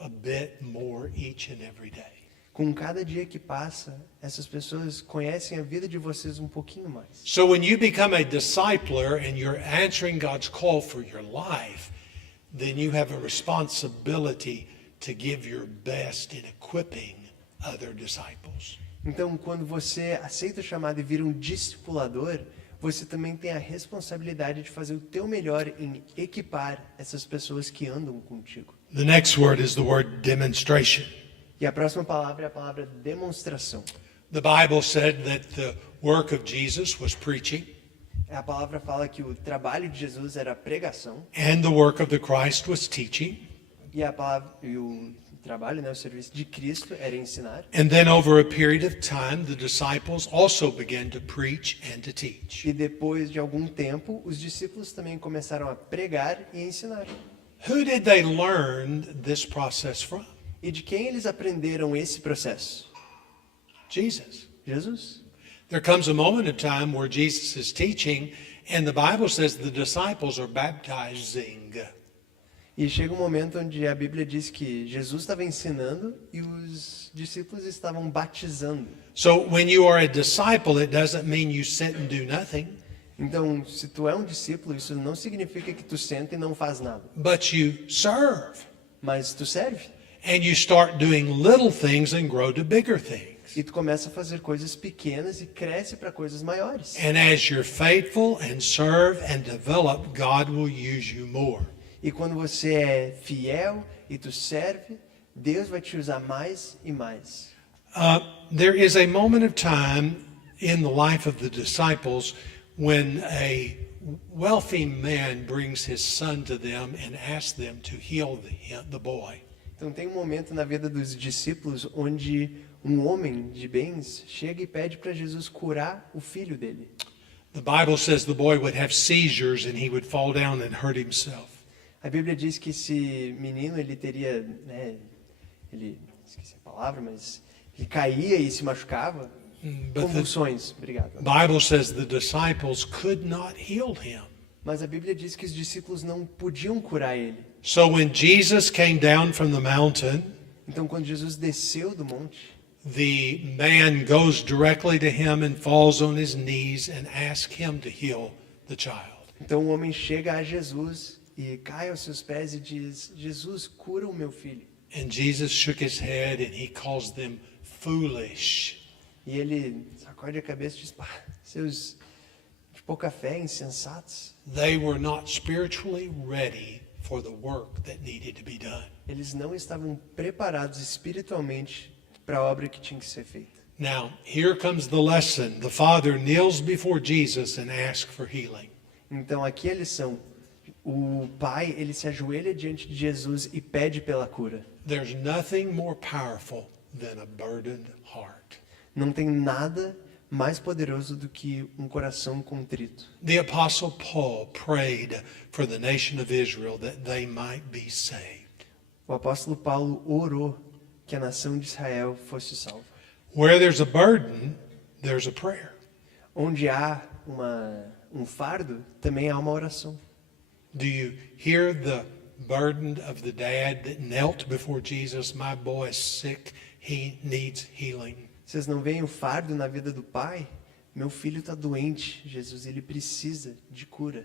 a bit more each and every day. Com cada dia que passa, essas pessoas conhecem a vida de vocês um pouquinho mais. So when you become a discipler and you're answering God's call for your life, then you have a responsibility to give your best in equipping other disciples. Então, quando você aceita o chamado e vira um discipulador, você também tem a responsabilidade de fazer o teu melhor em equipar essas pessoas que andam contigo. The next word is the word demonstration. E a próxima palavra é a palavra demonstração. The Bible said that the work of Jesus was preaching, A palavra fala que o trabalho de Jesus era a pregação and the work of the Christ was teaching. e o trabalho, o serviço de Cristo era ensinar. And then over a period of time, the disciples also began to preach and to teach. E depois de algum tempo, os discípulos também começaram a pregar e ensinar. Who did they learn this process from? E de quem eles aprenderam esse processo? Jesus. Jesus. There comes a moment of time where Jesus is teaching, and the Bible says the disciples are baptizing. E chega um momento onde a Bíblia diz que Jesus estava ensinando e os discípulos estavam batizando. So when you are a disciple, it doesn't mean you sit and do nothing, Então, se tu é um discípulo, isso não significa que tu senta e não faz nada, but you serve. mas tu serve. And you start doing little things and grow to bigger things. E tu começa a fazer coisas pequenas e cresce para coisas maiores. And as you're faithful and serve and develop, God will use you more. E quando você é fiel e tu serve, Deus vai te usar mais e mais. There is a moment of time in the life of the disciples when a wealthy man brings his son to them and asks them to heal the boy. Então tem um momento na vida dos discípulos onde um homem de bens chega e pede para Jesus curar o filho dele. The Bible says the boy would have seizures and he would fall down and hurt himself. A Bíblia diz que esse menino ele teria, esqueci a palavra, mas ele caía e se machucava. But the Convulsões, obrigado. Bible says the disciples could not heal him. Mas a Bíblia diz que os discípulos não podiam curar ele. So when Jesus came down from the mountain, Então, quando Jesus desceu do monte, the man goes directly to him and falls on his knees and asks him to heal the child. então o homem chega a Jesus e cai aos seus pés e diz: Jesus, cura o meu filho. And Jesus shook his head and he calls them foolish. E ele sacode a cabeça e diz: pá, seus de pouca fé, insensatos. They were not spiritually ready for the work that needed to be done. Eles não estavam preparados espiritualmente para a obra que tinha que ser feita. Now, here comes the lesson. The father kneels before Jesus and asks for healing. Então aqui a lição. O pai, ele se ajoelha diante de Jesus e pede pela cura. There's nothing more powerful than a burdened heart. Não tem nada mais poderoso do que um coração contrito. The apostle Paul prayed for the nation of Israel that they might be saved. O apóstolo Paulo orou que a nação de Israel fosse salva. Where there's a burden, there's a prayer. Onde há um fardo, também há uma oração. Do you hear the burden of the dad that knelt before Jesus? My boy is sick. He needs healing. Vocês não veem o fardo na vida do pai? Meu filho está doente, Jesus, ele precisa de cura.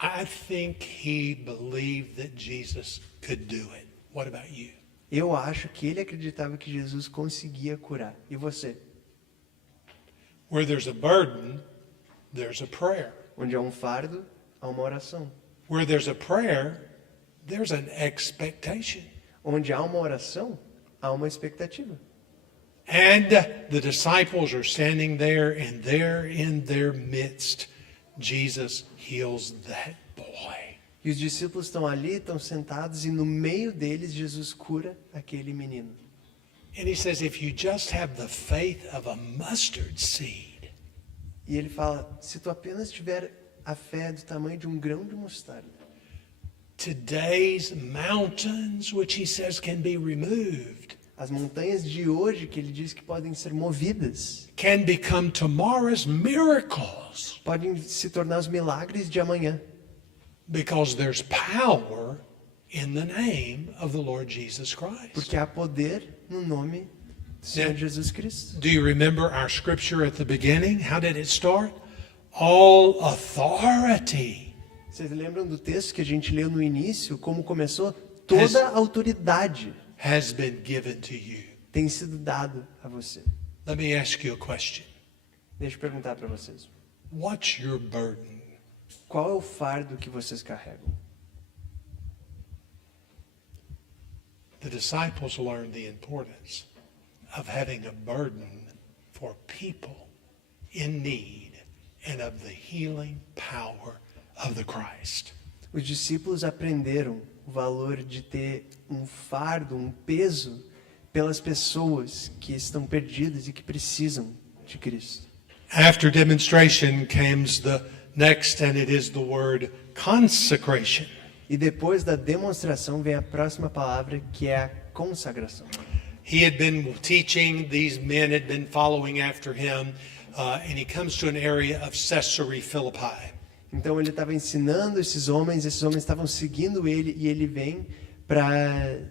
I think he believed that Jesus could do it. What about you? Eu acho que ele acreditava que Jesus conseguia curar. E você? Where there's a burden, there's a prayer. Onde há um fardo, há uma oração. Where there's a prayer, there's an expectation. Onde há uma oração, há uma expectativa. And the disciples are standing there, and there in their midst, Jesus heals that boy. E os discípulos estão ali, estão sentados, e no meio deles Jesus cura aquele menino. And he says, if you just have the faith of a mustard seed, E ele fala, se tu apenas tiver a fé do tamanho de um grão de mostarda, today's mountains, which he says can be removed, as montanhas de hoje, que ele diz que podem ser movidas, can become tomorrow's miracles, podem se tornar os milagres de amanhã. because there's power in the name of the Lord Jesus Christ. Porque há poder no nome do Senhor Jesus Cristo. Do you remember our scripture at the beginning? How did it start? All authority. Vocês lembram do texto que a gente leu no início? Como começou? Toda a autoridade Has been given to you. tem sido dado a você. Let me ask you a question. Deixa eu perguntar para vocês. What's your burden? Qual é o fardo que vocês carregam? The disciples learned the importance of having a burden for people in need and of the healing power of the Christ. Os discípulos aprenderam o valor de ter um fardo, um peso pelas pessoas que estão perdidas e que precisam de Cristo. After demonstration comes the next, and it is the word consecration. E depois da demonstração vem a próxima palavra, que é a consagração. He had been teaching, these men had been following after him, and he comes to an area of Caesarea Philippi. Então ele estava ensinando esses homens estavam seguindo ele, e ele vem para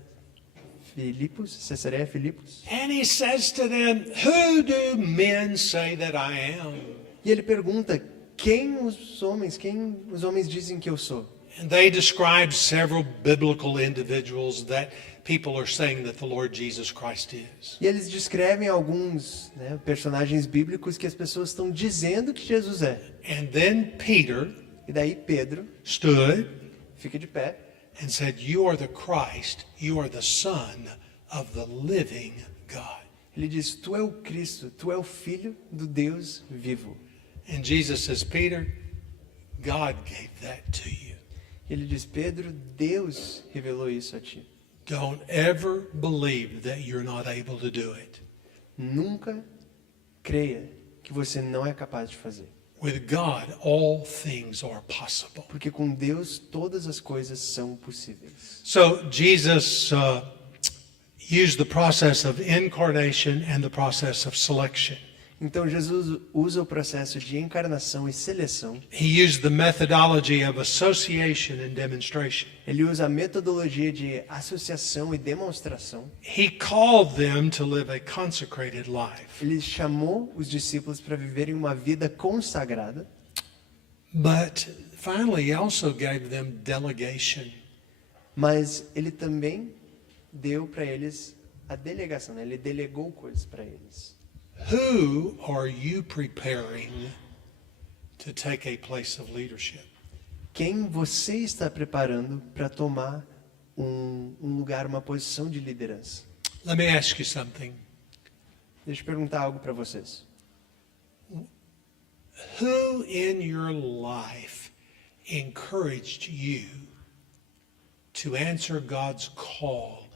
Filipos, Cesareia Filipos. And he says to them, who do men say that I am? E ele pergunta, quem os homens dizem que eu sou? And they describe several biblical individuals that people are saying that the Lord Jesus Christ is. E eles descrevem alguns, personagens bíblicos que as pessoas estão dizendo que Jesus é. And then Peter E daí Pedro stood fica de pé and said, you are the Christ, you are the Son of the living God. Ele diz, tu é o Cristo, tu é o Filho do Deus vivo. And Jesus says, Peter, God gave that to you. Ele diz, Pedro, Deus revelou isso a ti. Don't ever believe that you're not able to do it. Nunca creia que você não é capaz de fazer. With God, all things are possible. Porque com Deus todas as coisas são possíveis. So Jesus used the process of incarnation and the process of selection. Então Jesus usa o processo de encarnação e seleção. He used the methodology of association and demonstration. Ele usa a metodologia de associação e demonstração. He called them to live a consecrated life. Ele chamou os discípulos para viverem uma vida consagrada. But finally, he also gave them delegation. Mas ele também deu para eles a delegação, né? Ele delegou coisas para eles. Who are you preparing to take a place of leadership? Quem você está preparando para tomar um lugar, uma posição de liderança? Let me ask you something. Deixa eu perguntar algo para vocês. Who in your life encouraged you to answer God's call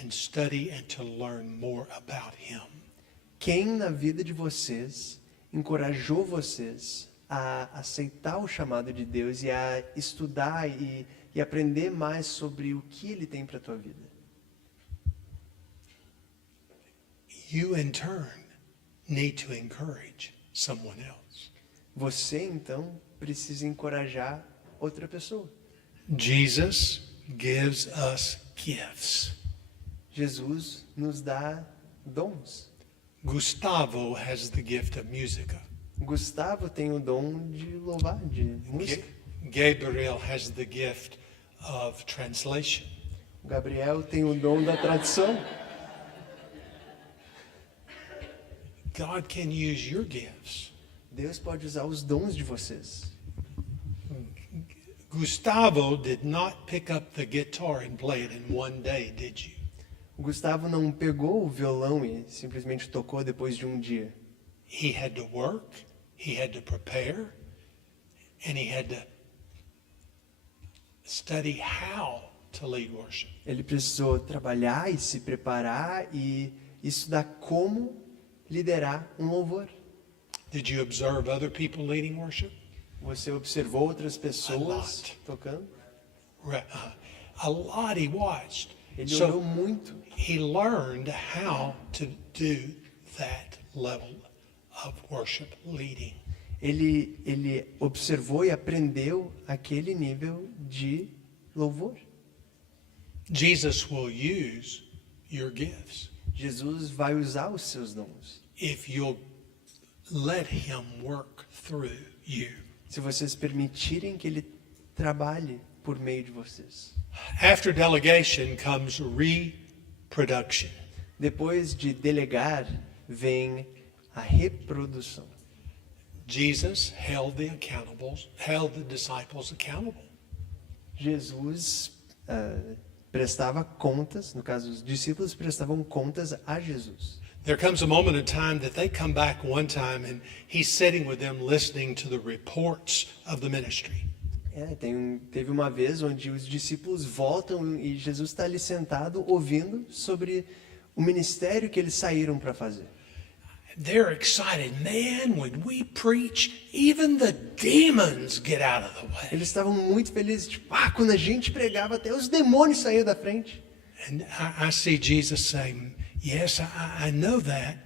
and study and to learn more about Him? Quem na vida de vocês encorajou vocês a aceitar o chamado de Deus e a estudar e aprender mais sobre o que Ele tem para a tua vida? You, in turn, need to encourage someone else. Você, então, precisa encorajar outra pessoa. Jesus gives us gifts. Jesus nos dá dons. Gustavo has the gift of music. Gustavo tem o dom de louvar, de música. Gabriel has the gift of translation. O Gabriel tem o dom da tradução. God can use your gifts. Deus pode usar os dons de vocês. Gustavo did not pick up the guitar and play it in one day, did you? O Gustavo não pegou o violão e simplesmente tocou depois de um dia. He had to work, he had to prepare, and he had to study how to lead worship. Ele precisou trabalhar e se preparar e estudar como liderar um louvor. Did you observe other people leading worship? Você observou outras pessoas lot. tocando? A lot he watched. Ele olhou So muito. he learned how to do that level of worship leading. Ele observou e aprendeu aquele nível de louvor. Jesus will use your gifts Jesus vai usar os seus dons. if you'll let him work through you. Se vocês permitirem que ele trabalhe por meio de vocês. After delegation comes reproduction. Depois de delegar, vem a reprodução. Jesus held the disciples accountable. Jesus prestava contas, no caso, os discípulos prestavam contas a Jesus. There comes a moment in time that they come back one time and he's sitting with them listening to the reports of the ministry. Teve uma vez onde os discípulos voltam e Jesus está ali sentado ouvindo sobre o ministério que eles saíram para fazer. They're excited. Man, when we preach, even the demons get out of the way. Eles estavam muito felizes, tipo, quando a gente pregava, até os demônios saíam da frente. And I see Jesus saying, yes, I know that.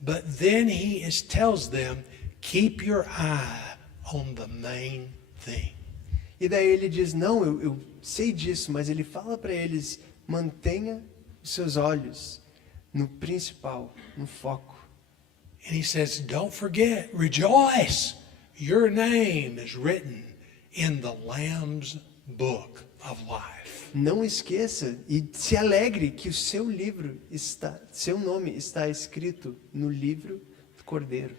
But then he tells them, keep your eye on the main thing. E daí ele diz, não, eu sei disso, mas ele fala para eles, mantenha os seus olhos no principal, no foco. And he says, don't forget, rejoice. Your name is written in the Lamb's book of life. Não esqueça e se alegre que o seu nome está escrito no livro do Cordeiro.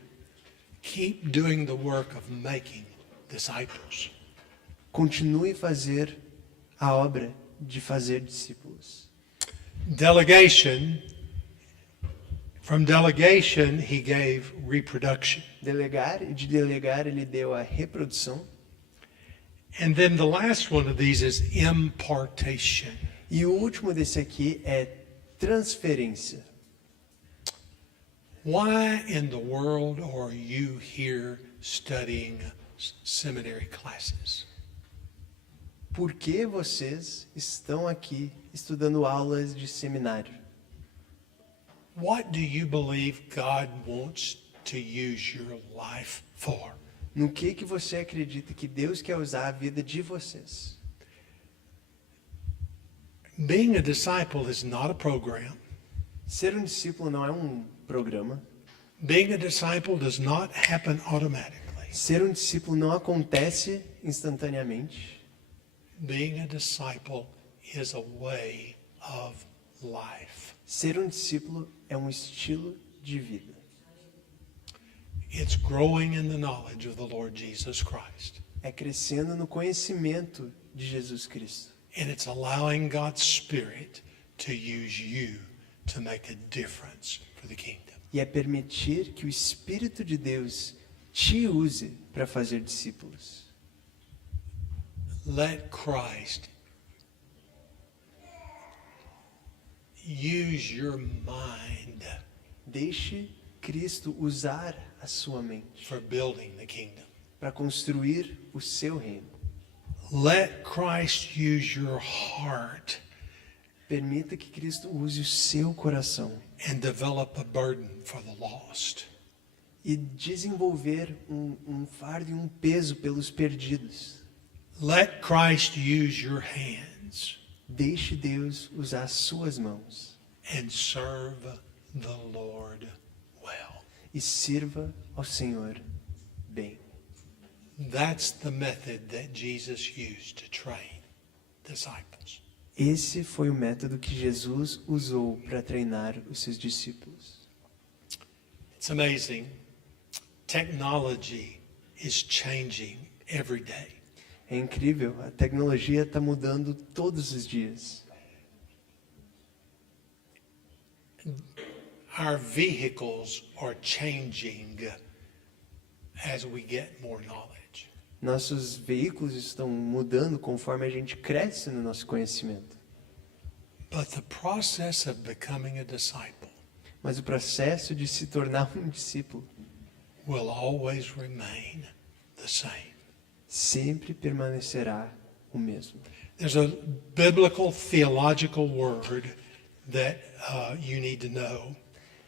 Keep doing the work of making disciples. Continue a fazer a obra de fazer discípulos. Delegation. From delegation, he gave reproduction. Delegar, e de delegar ele deu a reprodução. And then the last one of these is impartation. E o último desse aqui é transferência. Why in the world are you here studying seminary classes? Por que vocês estão aqui estudando aulas de seminário? What do you believe God wants to use your life for? No que você acredita que Deus quer usar a vida de vocês? Being a disciple is not a program. Ser um discípulo não é um programa. Being a disciple does not happen automatically. Ser um discípulo não acontece instantaneamente. Being a disciple is a way of life. Ser um discípulo é um estilo de vida. It's growing in the knowledge of the Lord Jesus Christ. É crescendo no conhecimento de Jesus Cristo. And it's allowing God's Spirit to use you to make a difference for the kingdom. E é permitir que o Espírito de Deus te use para fazer discípulos. Let Christ use your mind Deixe Cristo usar a sua mente for building the kingdom. para construir o seu reino. Let Christ use your heart Permita que Cristo use o seu coração and develop a burden for the lost. e desenvolver um fardo e um peso pelos perdidos. Let Christ use your hands Deixe Deus usar as suas mãos and serve the Lord well. e sirva ao Senhor bem. That's the method that Jesus used to train disciples. Esse foi o método que Jesus usou para treinar os seus discípulos. It's amazing. Technology is changing every day. É incrível, a tecnologia está mudando todos os dias. Our vehicles are changing as we get more knowledge. Nossos veículos estão mudando conforme a gente cresce no nosso conhecimento. But the process of becoming a disciple Mas o processo de se tornar um discípulo will always remain the same. sempre permanecerá o mesmo. There's a biblical theological word that you need to know.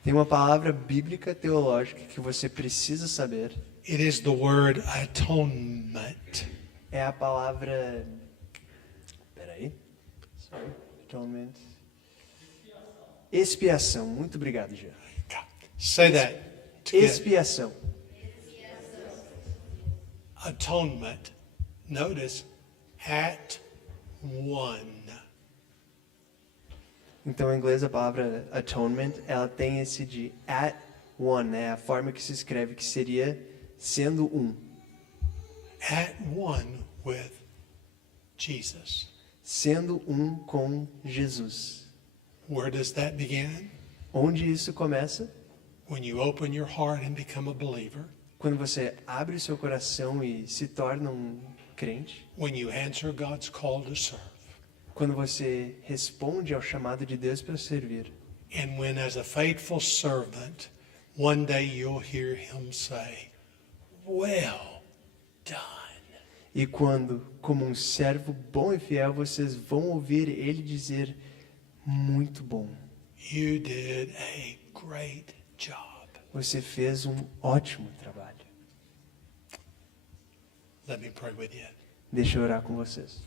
Tem uma palavra bíblica teológica que você precisa saber. It is the word atonement. É a palavra... Peraí. Sorry. Atonement. Expiação. Muito obrigado, Jean. Say that together. Expiação. Atonement. Notice, at one. Então, em inglês, a palavra atonement, ela tem esse de at one, né? A forma que se escreve, que seria sendo um. At one with Jesus. Sendo um com Jesus. Where does that begin? Onde isso começa? When you open your heart and become a believer. Quando você abre o seu coração e se torna um crente. When you answer God's call to serve. Quando você responde ao chamado de Deus para servir. And when, as a faithful servant, one day you'll hear Him say, "Well done." E quando, como um servo bom e fiel, vocês vão ouvir Ele dizer, muito bom. You did a great job. Você fez um ótimo trabalho. Let me pray with you. Deixa eu orar com vocês.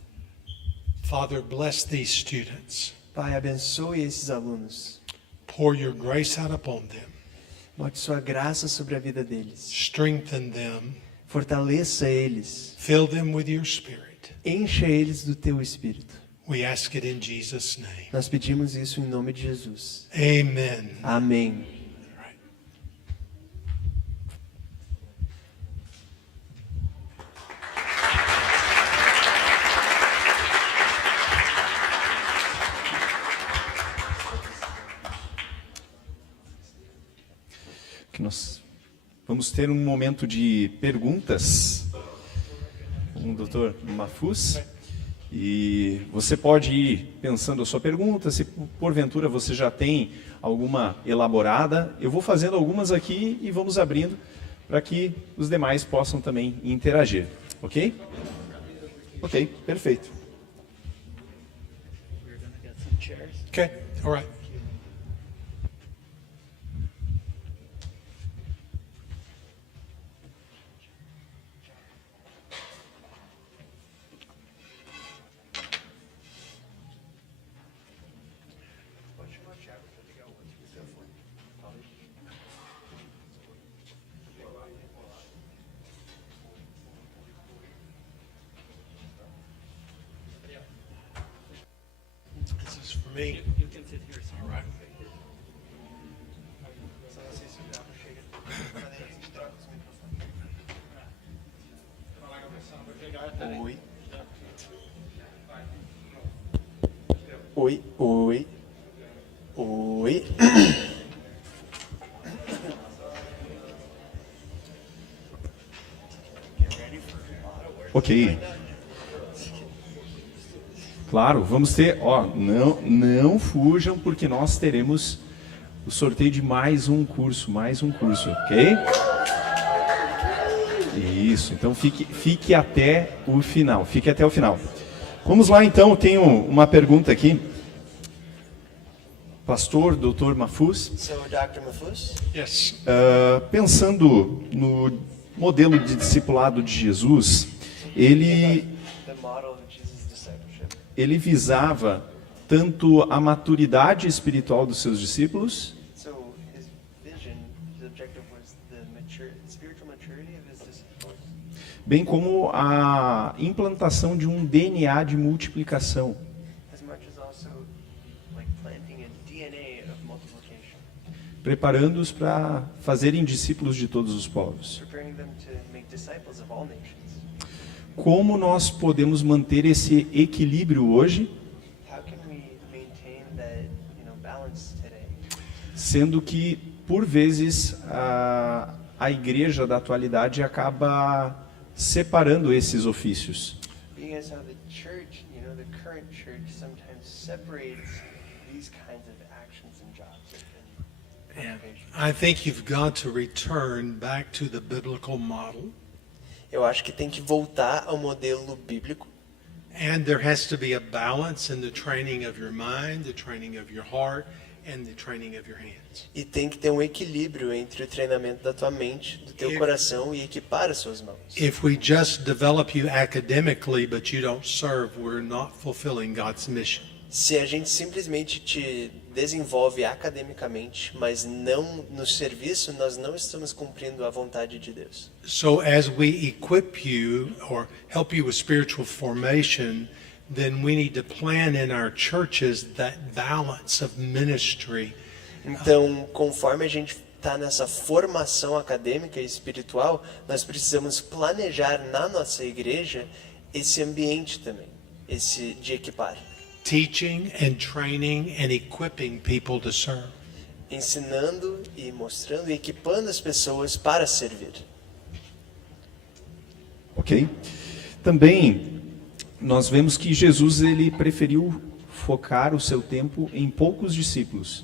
Father, bless these students. Pai, abençoe esses alunos. Pour your grace out upon them. Bote sua graça sobre a vida deles. Strengthen them. Fortaleça eles. Fill them with your Spirit. Encha eles do teu Espírito. We ask it in Jesus' name. Nós pedimos isso em nome de Jesus. Amen. Amém. Right. Que nós vamos ter um momento de perguntas com o Dr. Mafuz. E você pode ir pensando a sua pergunta, se porventura você já tem alguma elaborada. Eu vou fazendo algumas aqui e vamos abrindo para que os demais possam também interagir, ok? Ok, perfeito. Okay. All right. me? All right. Oi. Oi, oi. Oi. Ok. Claro, vamos ter, não fujam porque nós teremos o sorteio de mais um curso, ok? Isso, então fique até o final, Vamos lá então, eu tenho uma pergunta aqui. Pastor, Dr. Mahfouz, So, Dr. Mahfouz? Yes. pensando no modelo de discipulado de Jesus, ele The model of Jesus' discipleship. visava tanto a maturidade espiritual dos seus discípulos, So, his vision, his objective was the spiritual maturity of his disciples, bem como a implantação de um DNA de multiplicação, as much as also like planting a DNA of multiplication, preparando-os para fazerem discípulos de todos os povos. preparing them to make disciples of all nations. Como nós podemos manter esse equilíbrio hoje, How can we maintain that, balance today? sendo que, por vezes, a igreja da atualidade acaba separando esses ofícios? Being as how the church, the current church sometimes separates these kinds of actions and jobs and occupations. I think you've got to return back to the biblical model, Eu acho que tem que voltar ao modelo bíblico. and there has to be a balance in the training of your mind, the training of your heart, and the training of your hands. E tem que ter um equilíbrio entre o treinamento da tua mente, do teu coração e equipar as suas mãos. If we just develop you academically, but you don't serve, we're not fulfilling God's mission. Se a gente simplesmente te desenvolve academicamente, mas não no serviço, nós não estamos cumprindo a vontade de Deus. So as we equip you or help you with spiritual formation, then we need to plan in our churches that balance of ministry. Então, conforme a gente está nessa formação acadêmica e espiritual, nós precisamos planejar na nossa igreja esse ambiente também, esse de equipar. Teaching and training and equipping people to serve. Ensinando e mostrando e equipando as pessoas para servir. Ok? Também nós vemos que Jesus ele preferiu focar o seu tempo em poucos discípulos,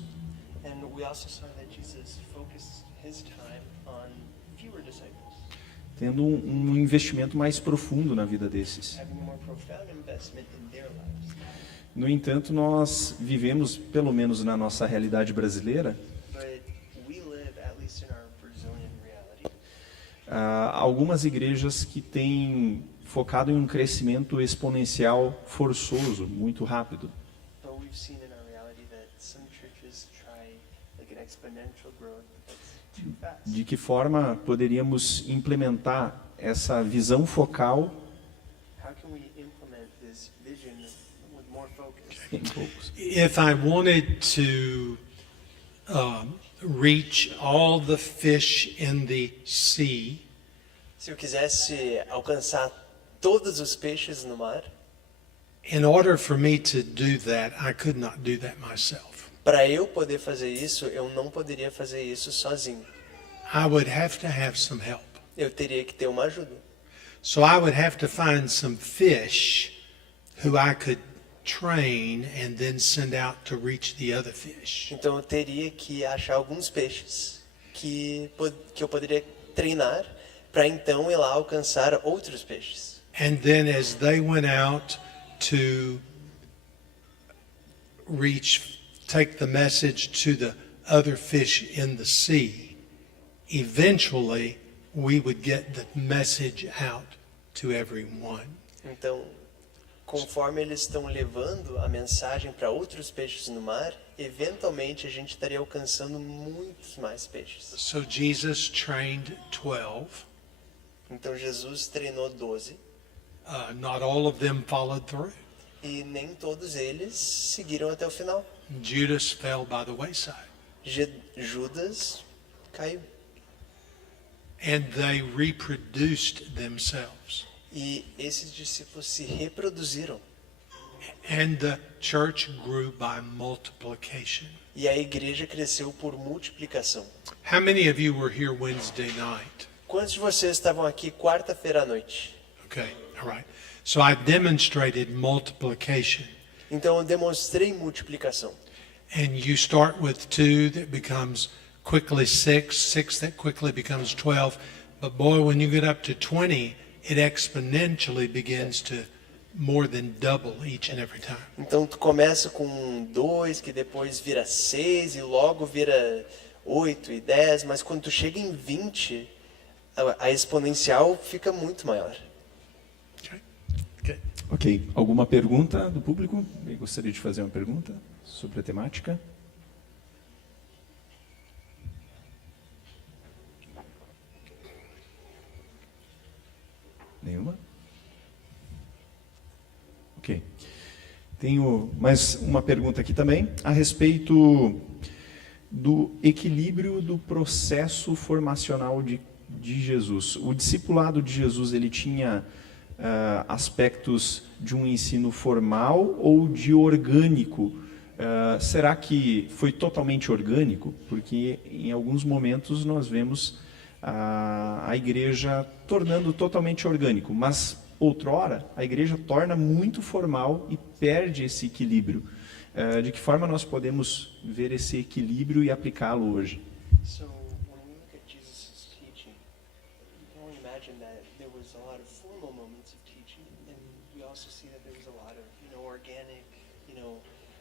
And we also saw that Jesus focused his time on fewer disciples, tendo um investimento mais profundo na vida desses. having a more profound investment in their lives. No entanto, nós vivemos, pelo menos na nossa realidade brasileira, But we live, at least in our Brazilian reality, algumas igrejas que têm focado em um crescimento exponencial forçoso, muito rápido. but we've seen in our reality that some churches try like an exponential growth that's too fast. De que forma poderíamos implementar essa visão focal How can we implement this vision with more focus? em poucos? If I wanted to reach all the fish in the sea, Se eu quisesse alcançar todos os peixes no mar, in order for me to do that, I could not do that myself. para eu poder fazer isso, eu não poderia fazer isso sozinho. I would have to have some help. Eu teria que ter uma ajuda. So I would have to find some fish who I could train and then send out to reach the other fish. Então eu teria que achar alguns peixes que eu poderia treinar para então ir lá alcançar outros peixes. And then as they went out to take the message to the other fish in the sea, eventually we would get the message out to everyone. Então, conforme eles estão levando a mensagem para outros peixes no mar, eventualmente a gente estaria alcançando muitos mais peixes. So Jesus trained 12. Então Jesus treinou 12. Not all of them followed through. E nem todos eles seguiram até o final. Judas fell by the wayside. Judas caiu. And they reproduced themselves. E esses discípulos se reproduziram. And the church grew by multiplication. E a igreja cresceu por multiplicação. How many of you were here Wednesday night? Quantos de vocês estavam aqui quarta-feira à noite? Okay, all right. So I demonstrated multiplication. Então eu demonstrei multiplicação. And you start with 2 that becomes quickly 6, 6 that quickly becomes 12. But boy, when you get up to 20, it exponentially begins to more than double each and every time. Então tu começa com 2, que depois vira 6 e logo vira 8 e 10, mas quando tu chega em 20, a exponencial fica muito maior. Okay? Good. Ok. Alguma pergunta do público? Eu gostaria de fazer uma pergunta sobre a temática. Nenhuma? Ok. Tenho mais uma pergunta aqui também a respeito do equilíbrio do processo formacional de Jesus. O discipulado de Jesus, ele tinha aspectos de um ensino formal ou de orgânico? Será que foi totalmente orgânico? Porque em alguns momentos nós vemos a igreja tornando totalmente orgânico, mas outrora a igreja torna muito formal e perde esse equilíbrio. De que forma nós podemos ver esse equilíbrio e aplicá-lo hoje? So when we look at Jesus' teaching, you can only imagine that there was a lot of formal moments of teaching, and we also see that there was a lot of, organic,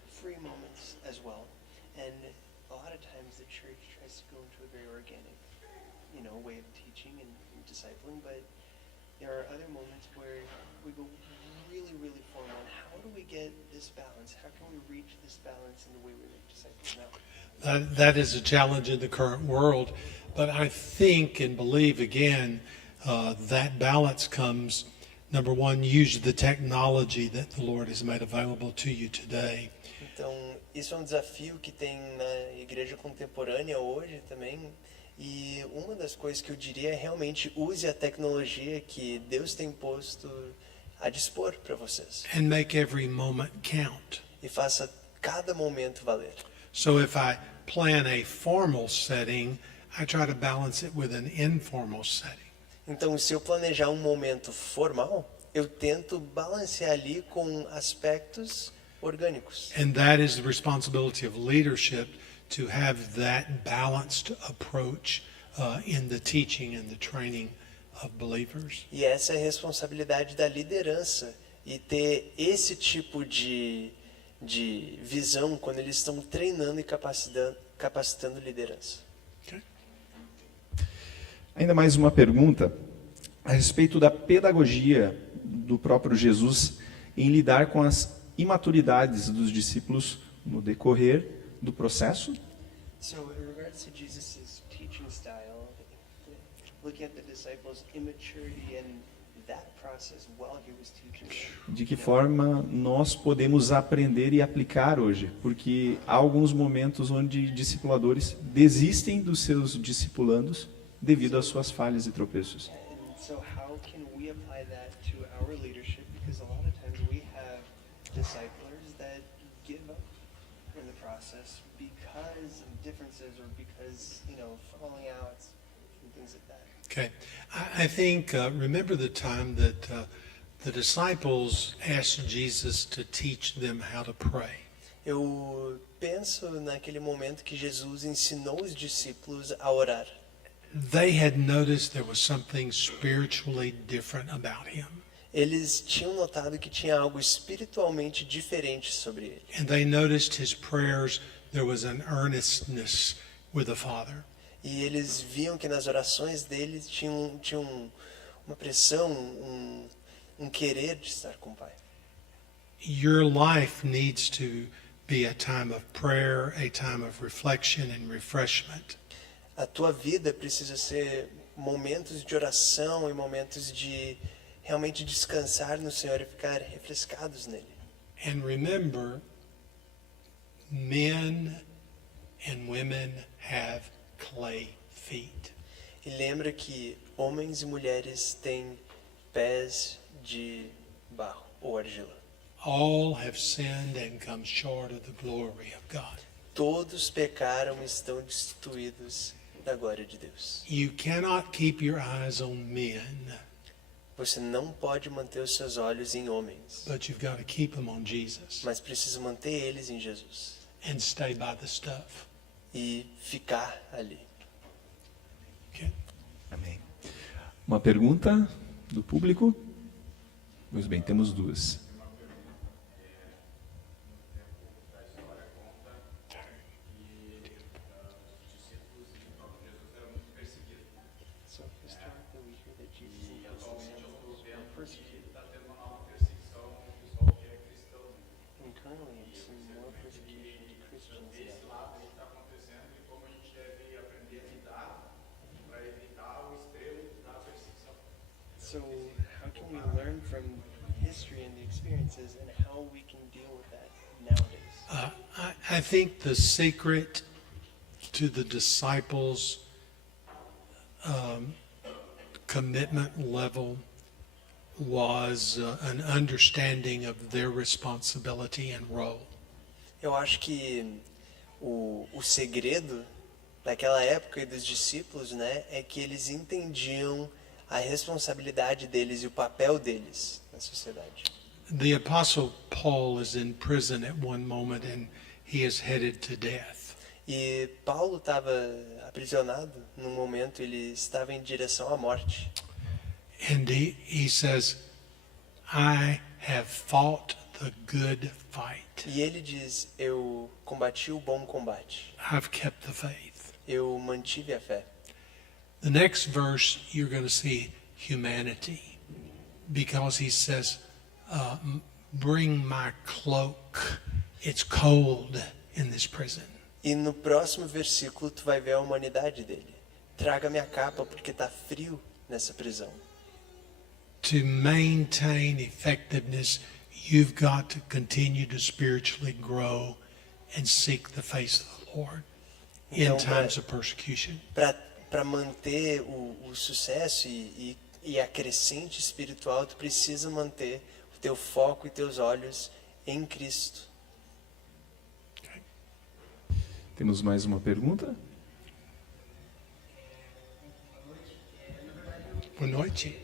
free moments as well. And a lot of times the church tries to go into a very organic, way of teaching and discipling, but there are other moments where we go really, really formal. How do we get this balance? How can we reach this balance in the way we make disciples now? That is a challenge in the current world, but I think and believe again that balance comes, number one, use the technology that the Lord has made available to you today. Então, isso é um desafio que tem na igreja contemporânea hoje também. E uma das coisas que eu diria é realmente use a tecnologia que Deus tem posto a dispor para vocês. And make every moment count. E faça cada momento valer. So if I plan a formal setting, I try to balance it with an informal setting. Então, se eu planejar um momento formal, eu tento balancear ali com aspectos orgânicos. And that is the responsibility of leadership, to have that balanced approach in the teaching and the training of believers. E essa é a responsabilidade da liderança, e ter esse tipo de visão quando eles estão treinando e capacitando liderança. Okay? Ainda mais uma pergunta a respeito da pedagogia do próprio Jesus em lidar com as imaturidades dos discípulos no decorrer do processo. So, in regards to Jesus' teaching style, looking at the disciples' immaturity and that process while he was teaching them. De que forma nós podemos aprender e aplicar hoje? Porque há alguns momentos onde discipuladores desistem dos seus discipulandos devido às suas falhas e tropeços. And so how can we apply that to our leadership? Because a lot of times we have disciplers that give up in the process because of differences or because, falling outs and things like that. Okay. I think, remember the time that the disciples asked Jesus to teach them how to pray. Eu penso naquele momento que Jesus ensinou os discípulos a orar. They had noticed there was something spiritually different about him. Eles tinham notado que tinha algo espiritualmente diferente sobre ele. And they noticed his prayers, there was an earnestness with the Father. E eles viam que nas orações dele tinham uma pressão, um querer de estar com o Pai. Your life needs to be a time of prayer, a time of reflection and refreshment. A tua vida precisa ser momentos de oração e momentos de realmente descansar no Senhor e ficar refrescados nele. And remember, men and women have clay feet. E lembra que homens e mulheres têm pés de barro ou argila. All have sinned and come short of the glory of God. Todos pecaram e estão destituídos da glória de Deus. You cannot keep your eyes on men, Você não pode manter os seus olhos em homens, but you've got to keep them on Jesus mas precisa manter eles em Jesus and stay by the stuff. e ficar ali. Okay? Amém. Uma pergunta do público? Pois bem, temos duas. So, how can we learn from history and the experiences and how we can deal with that nowadays? I think the secret to the disciples' commitment level was an understanding of their responsibility and role. Eu acho que o segredo daquela época e dos discípulos, né, é que eles entendiam a responsabilidade deles e o papel deles na sociedade. The Apostle Paul is in prison at one moment and he is headed to death. E Paulo estava aprisionado num momento, ele estava em direção à morte. And he says, I have fought the good fight. E ele diz: eu combati o bom combate, I've kept the faith. eu mantive a fé. The next verse, you're going to see humanity because he says, bring my cloak. It's cold in this prison. E no próximo versículo tu vai ver a humanidade dele. Traga minha capa porque está frio nessa prisão. To maintain effectiveness, you've got to continue to spiritually grow and seek the face of the Lord in Então, times of persecution. Para manter o sucesso e a crescente espiritual, tu precisa manter o teu foco e teus olhos em Cristo. Temos mais uma pergunta? Boa noite.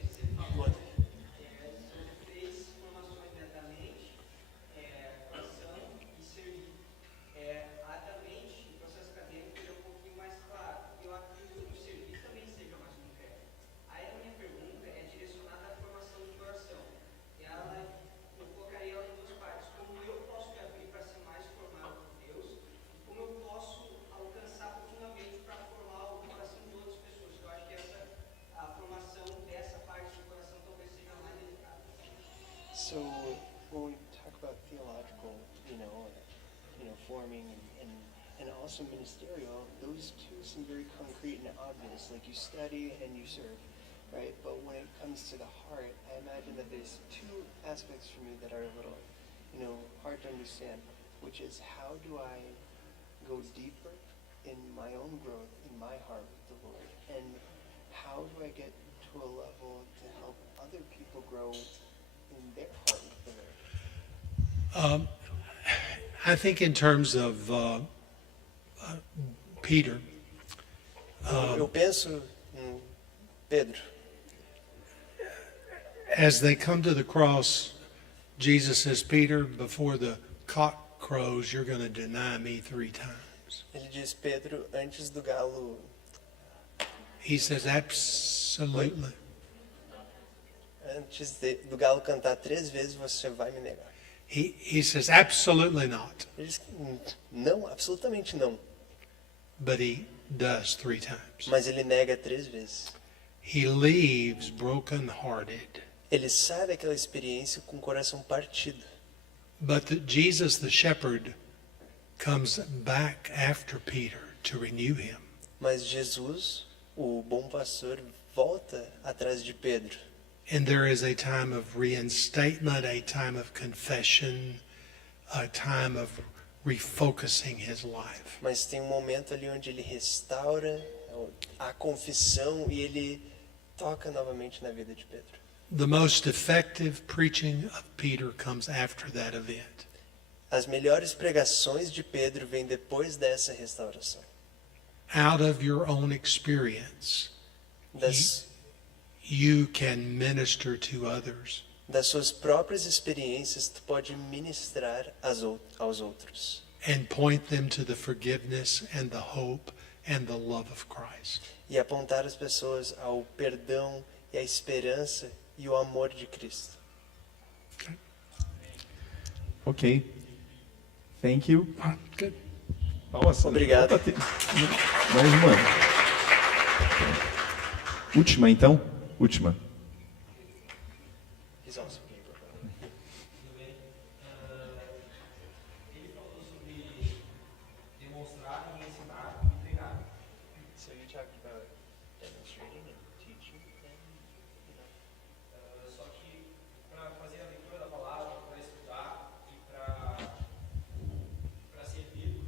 So when we talk about theological, forming and also ministerial, those two seem very concrete and obvious. Like you study and you serve, right? But when it comes to the heart, I imagine that there's two aspects for me that are a little, hard to understand, which is how do I go deeper in my own growth, in my heart with the Lord, and how do I get to a level to help other people grow in their heart with the Lord? I think in terms of Peter, Eu penso em Pedro. as they come to the cross, Jesus says, Peter, before the cock crows, you're going to deny me 3 times. Ele diz: Pedro, antes do galo, He says, absolutely. do galo cantar 3 vezes, você vai me negar. He says, absolutely not. Ele diz: não, absolutamente não. But he does 3 times. Mas ele nega 3 vezes. He leaves brokenhearted. Ele sai daquela experiência com o coração partido. But Jesus, the shepherd, comes back after Peter to renew him. Mas Jesus, o bom pastor, volta atrás de Pedro. And there is a time of reinstatement, a time of confession, a time of refocusing his life. Mas tem um momento ali onde ele restaura a confissão e ele toca novamente na vida de Pedro. The most effective preaching of Peter comes after that event. As melhores pregações de Pedro vêm depois dessa restauração. Out of your own experience, you can minister to others. Das suas próprias experiências, tu pode ministrar aos outros. And point them to the forgiveness and the hope and the love of Christ. E apontar as pessoas ao perdão e à esperança e o amor de Cristo. Ok. Thank you. Good. Palmas. Obrigado. Mais uma. Última, então. Última. He's also So you talked about demonstrating and teaching and, Só que para fazer a leitura da palavra, para estudar e para servir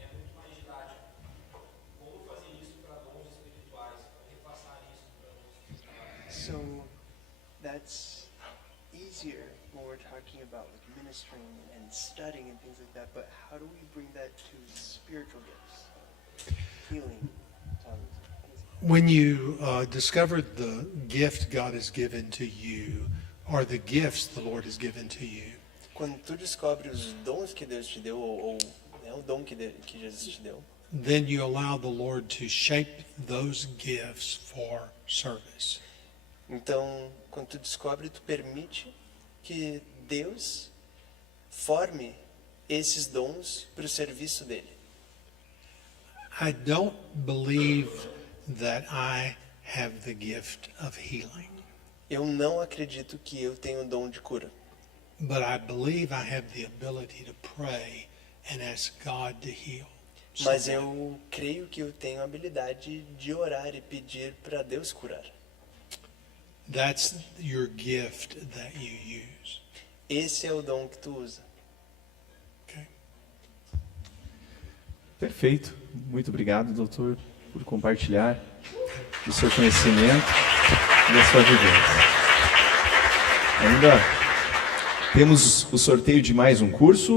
é muito mais didático. Como fazer isso para dons espirituais, como repassar isso para dons espirituais. So that's easier when we're talking about like ministering and studying and things like that, but how do we bring that to spiritual gifts? Healing, tongues. When you discovered the gift God has given to you, or the gifts the Lord has given to you, Quando tu descobre os dons que Deus te deu, ou o dom que Jesus te deu, then you allow the Lord to shape those gifts for service. então, quando tu descobre, tu permite que Deus forme esses dons para o serviço dele. I don't believe that I have the gift of healing, Eu não acredito que eu tenho o dom de cura, but I believe I have the ability to pray and ask God to heal. mas someone. eu creio que eu tenho a habilidade de orar e pedir para Deus curar. That's your gift that you use. Esse é o dom que tu usa. Okay? Perfeito. Muito obrigado, doutor, por compartilhar o seu conhecimento e a sua vivência. Ainda temos o sorteio de mais um curso.